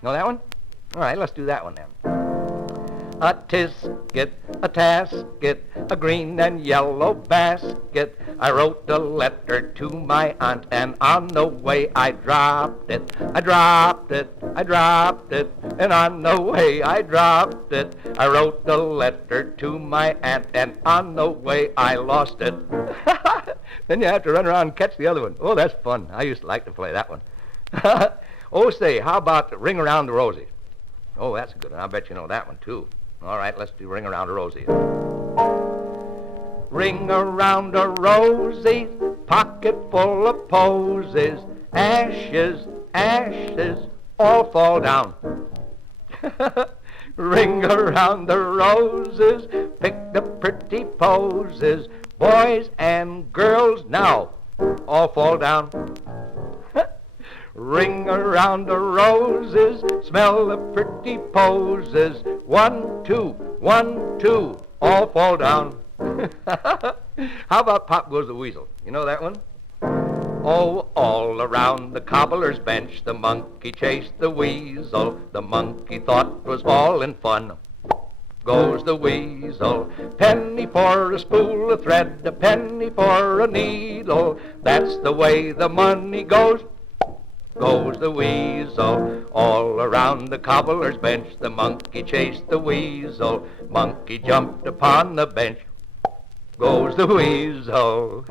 Know that one? All right, let's do that one then. A tisket, a tasket, a green and yellow basket. I wrote a letter to my aunt, and on the way I dropped it. I dropped it, I dropped it, and on the way I dropped it. I wrote a letter to my aunt, and on the way I lost it. Then you have to run around and catch the other one. Oh, that's fun. I used to like to play that one. Oh, say, how about Ring Around the Rosie? Oh, that's a good one. I bet you know that one, too. All right, let's do Ring Around a Rosie. Ring around a rosy, pocket full of posies. Ashes, ashes, all fall down. Ring around the roses, pick the pretty poses. Boys and girls now all fall down. Ring around the roses, smell the pretty poses. 1, 2, all fall down. How about Pop Goes the Weasel? You know that one? Oh, all around the cobbler's bench, the monkey chased the weasel. The monkey thought 'twas all in fun. Goes the weasel, penny for a spool of thread, a penny for a needle. That's the way the money goes. Goes the weasel, all around the cobbler's bench. The monkey chased the weasel, monkey jumped upon the bench. Goes the weasel.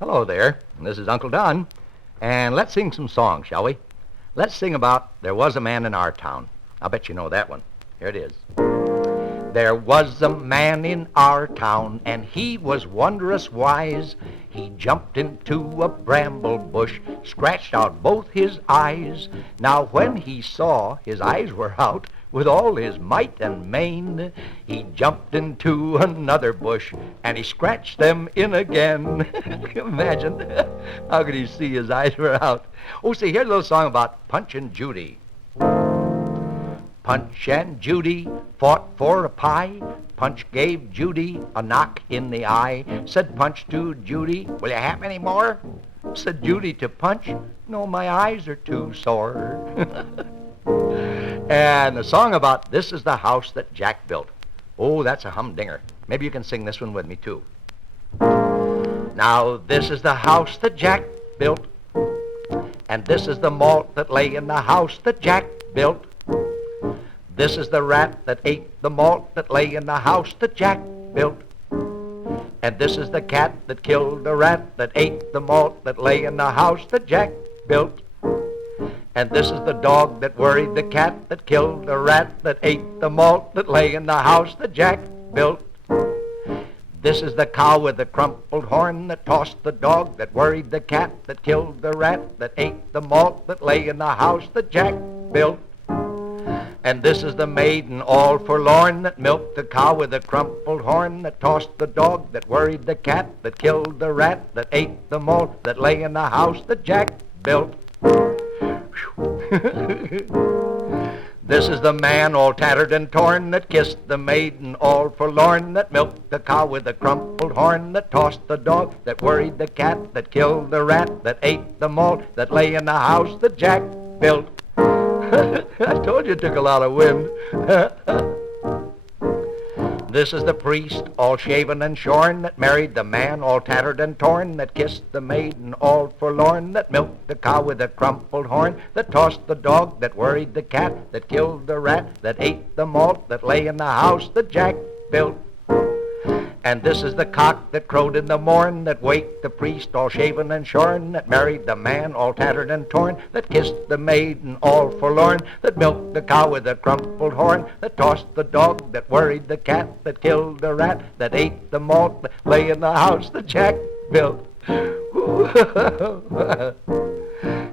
Hello there. This is Uncle Don. And let's sing some songs, shall we? Let's sing about There Was a Man in Our Town. I'll bet you know that one. Here it is. There was a man in our town, and he was wondrous wise. He jumped into a bramble bush, scratched out both his eyes. Now when he saw his eyes were out, with all his might and main, he jumped into another bush, and he scratched them in again. Imagine, how could he see his eyes were out? Oh, see, here's a little song about Punch and Judy. Punch and Judy fought for a pie. Punch gave Judy a knock in the eye. Said Punch to Judy, will you have any more? Said Judy to Punch, no, my eyes are too sore. And the song about This Is the House That Jack Built. Oh, that's a humdinger. Maybe you can sing this one with me, too. Now, this is the house that Jack built, and this is the malt that lay in the house that Jack built. This is the rat that ate the malt that lay in the house that Jack built. And this is the cat that killed the rat that ate the malt that lay in the house that Jack built. And this is the dog that worried the cat that killed the rat that ate the malt that lay in the house that Jack built. This is the cow with the crumpled horn that tossed the dog that worried the cat that killed the rat that ate the malt that lay in the house that Jack built. And this is the maiden all forlorn that milked the cow with the crumpled horn that tossed the dog that worried the cat that killed the rat that ate the malt that lay in the house that Jack built. This is the man all tattered and torn that kissed the maiden all forlorn that milked the cow with the crumpled horn that tossed the dog that worried the cat that killed the rat that ate the malt that lay in the house that Jack built. I told you it took a lot of wind. This is the priest all shaven and shorn that married the man all tattered and torn that kissed the maiden all forlorn that milked the cow with a crumpled horn that tossed the dog that worried the cat that killed the rat that ate the malt that lay in the house that Jack built. And this is the cock that crowed in the morn that waked the priest all shaven and shorn that married the man all tattered and torn that kissed the maiden all forlorn that milked the cow with a crumpled horn that tossed the dog that worried the cat that killed the rat that ate the malt that lay in the house that Jack built.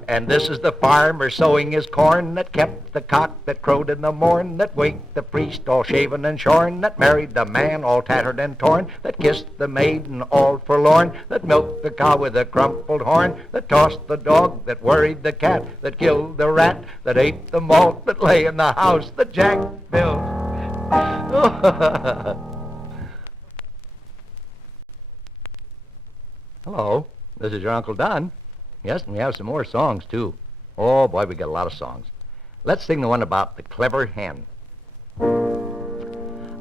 And this is the farmer sowing his corn that kept the cock that crowed in the morn that waked the priest all shaven and shorn that married the man all tattered and torn that kissed the maiden all forlorn that milked the cow with a crumpled horn that tossed the dog that worried the cat that killed the rat that ate the malt that lay in the house that Jack built. Hello, this is your Uncle Don. Yes, and we have some more songs, too. Oh, boy, we got a lot of songs. Let's sing the one about the clever hen.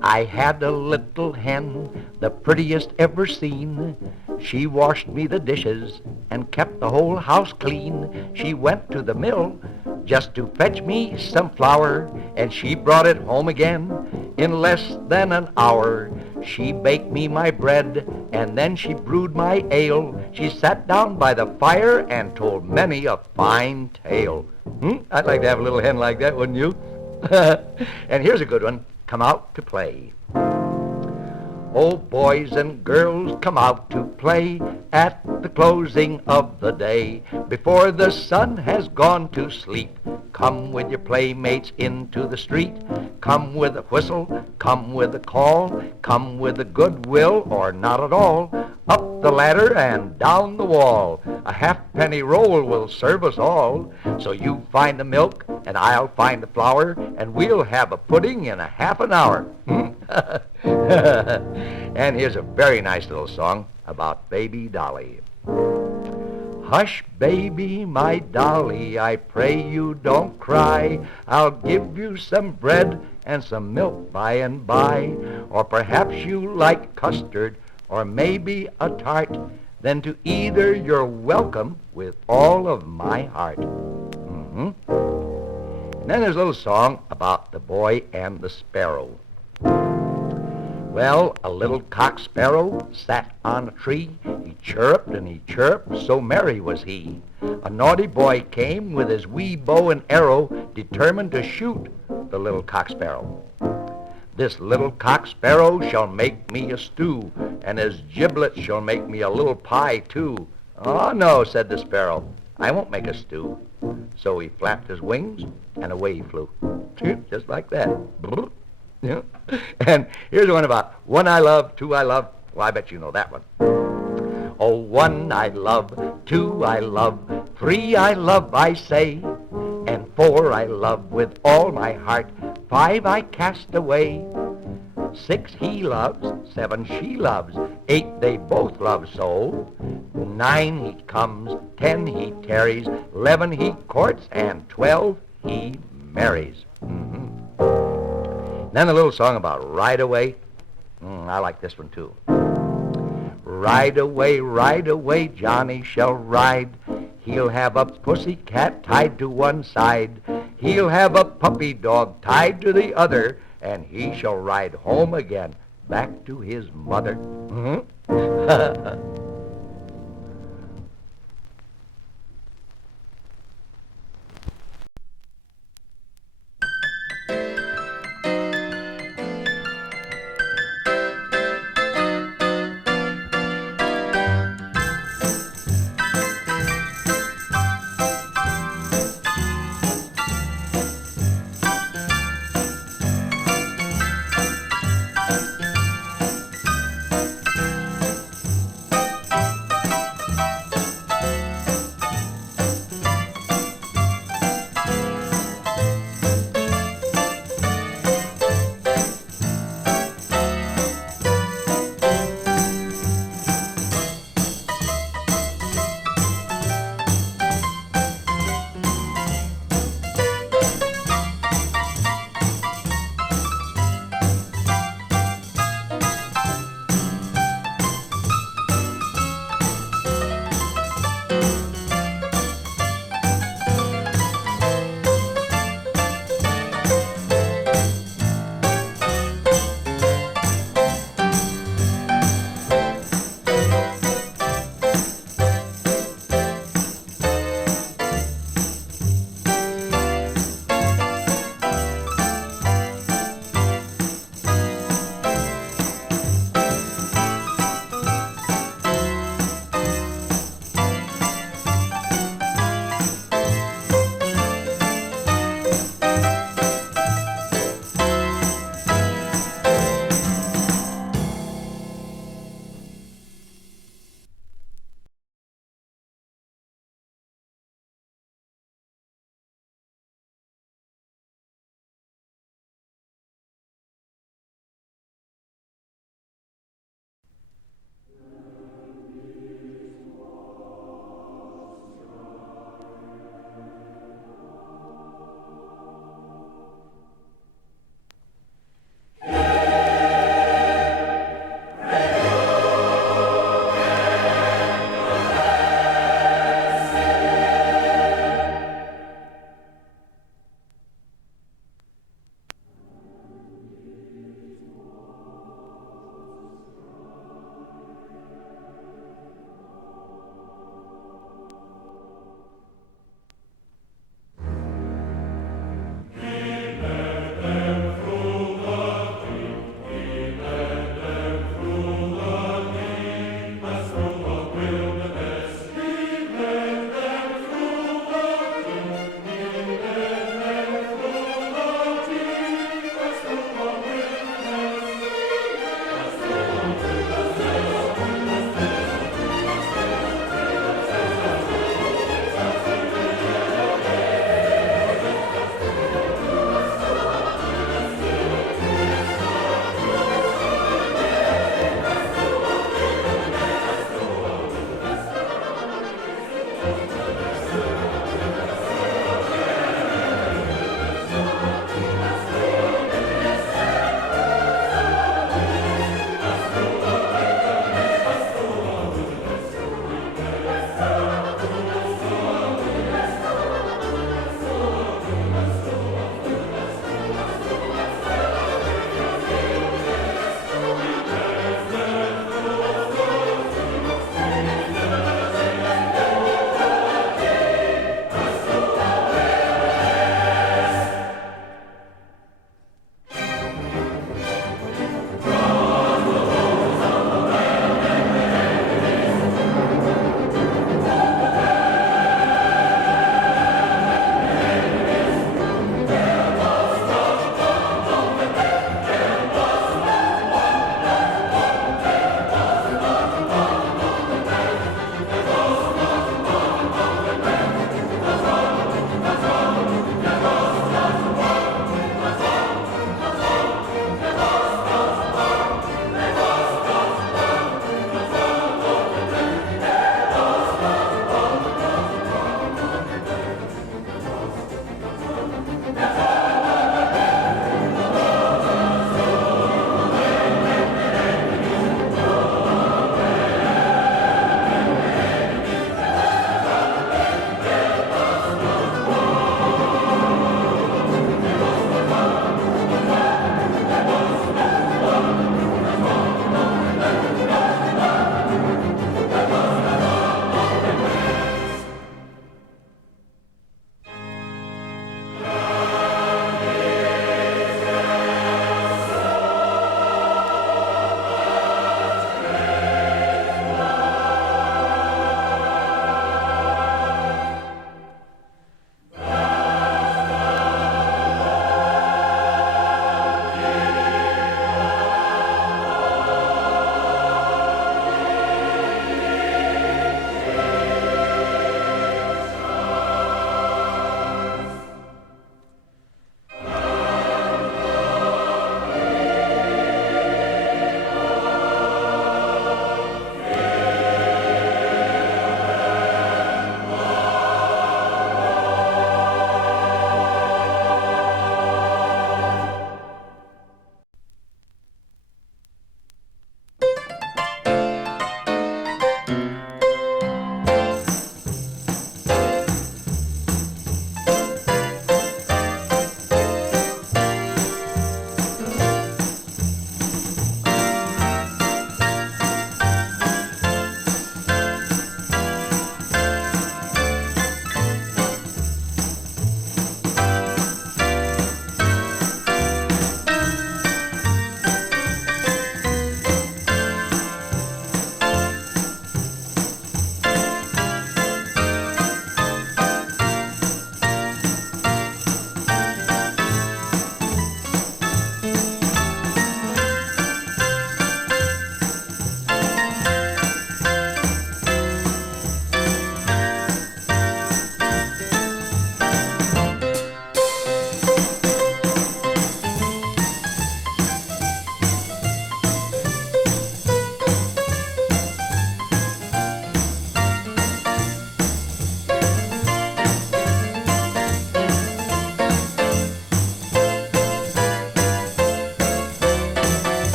I had a little hen, the prettiest ever seen. She washed me the dishes and kept the whole house clean. She went to the mill just to fetch me some flour, and she brought it home again in less than an hour. She baked me my bread, and then she brewed my ale. She sat down by the fire and told many a fine tale. I'd like to have a little hen like that, wouldn't you? And here's a good one. Come out to play. Oh, boys and girls, come out to play at the closing of the day. Before the sun has gone to sleep, come with your playmates into the street. Come with a whistle, come with a call, come with a goodwill or not at all. Up the ladder and down the wall, a halfpenny roll will serve us all. So you find the milk and I'll find the flour, and we'll have a pudding in a half an hour. And here's a very nice little song about Baby Dolly. Hush, baby, my dolly, I pray you don't cry. I'll give you some bread and some milk by and by. Or perhaps you like custard, or maybe a tart. Then to either you're welcome with all of my heart. And then there's a little song about the boy and the sparrow. Well, a little cock sparrow sat on a tree. He He chirruped and he chirruped, so merry was he. A naughty boy came with his wee bow and arrow, determined to shoot the little cock sparrow. This little cock sparrow shall make me a stew, and his giblets shall make me a little pie too. Oh, no, said the sparrow, I won't make a stew. So he flapped his wings, and away he flew. Just like that. Yeah. And here's one about one I love, two I love. Well, I bet you know that one. Oh, one I love, two I love, three I love, I say, and four I love with all my heart, five I cast away. Six he loves, seven she loves, eight they both love so. Nine he comes, 10 he tarries, 11 he courts, and 12 he marries. Then a little song about Ride Away. I like this one too. Ride away, Johnny shall ride. He'll have a pussy cat tied to one side. He'll have a puppy dog tied to the other, and he shall ride home again, back to his mother.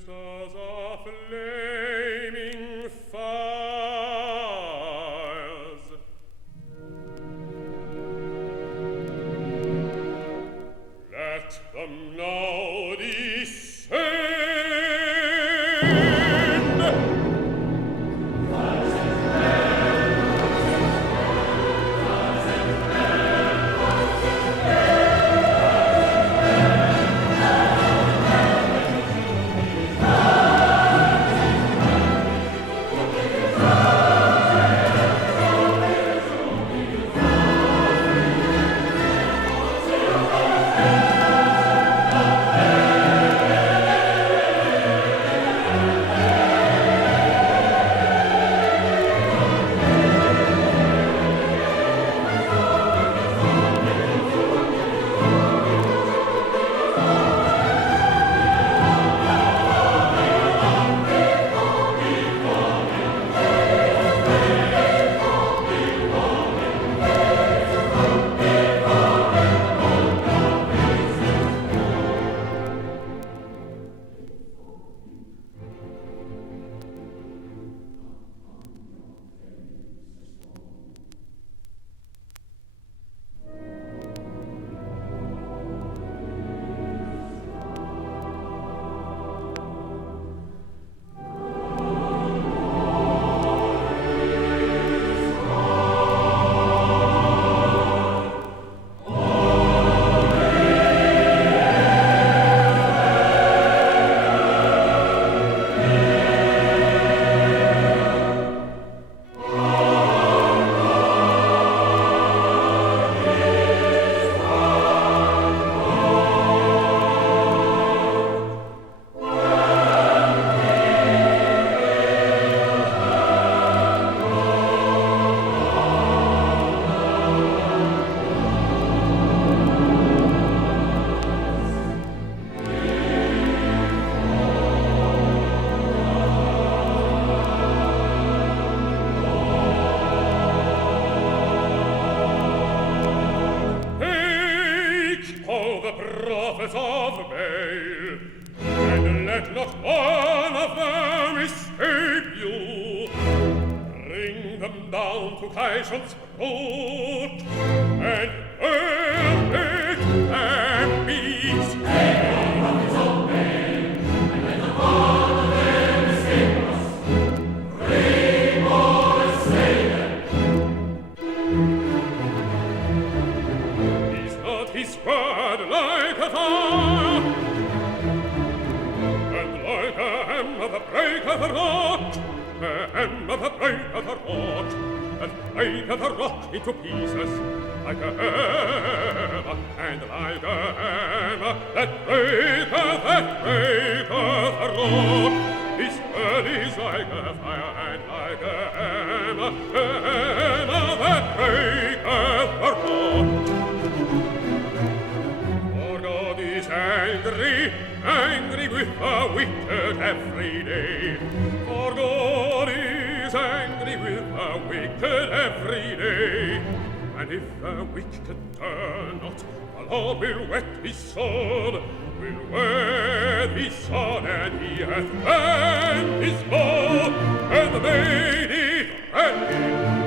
Just as a flaming fires let them now descend. Prophets of Baal, and let not one of them escape you. Bring them down to Caesar's throat, and burn it and be slain. Prophets of Baal, and let not one of them escape us. Bring more and slay them. Is not his word like a fire, and like a hammer that breaketh a rock, a hammer that breaketh a rock, and breaketh a rock into pieces, like a hammer, and like a hammer that breaketh a rock. His word is like a fire, and like a hammer that breaketh a rock. Angry, angry with the wicked every day. For God is angry with the wicked every day. And if the wicked turn not, the Lord will whet his sword, will whet his sword, and he hath bent his bow, and made it ready,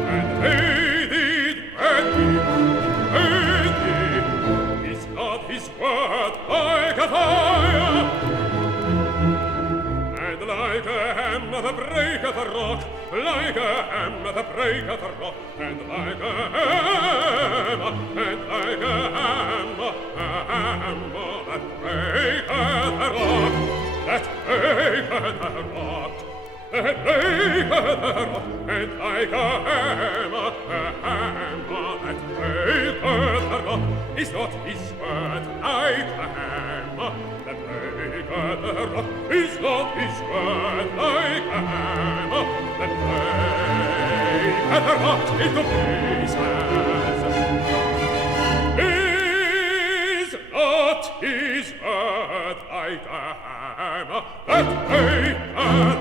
and made it ready. Is not his word like a fire, and like a hammer that breaketh a rock, like a hammer that breaketh a rock, and like a hammer that breaketh a rock, that breaketh a rock, that breaketh a rock, and like a hammer that breaketh a rock. Is not his word like a hammer that breaketh a rock? Is not his word like a hammer that breaketh a rock into pieces? Is not his word like a hammer that breaketh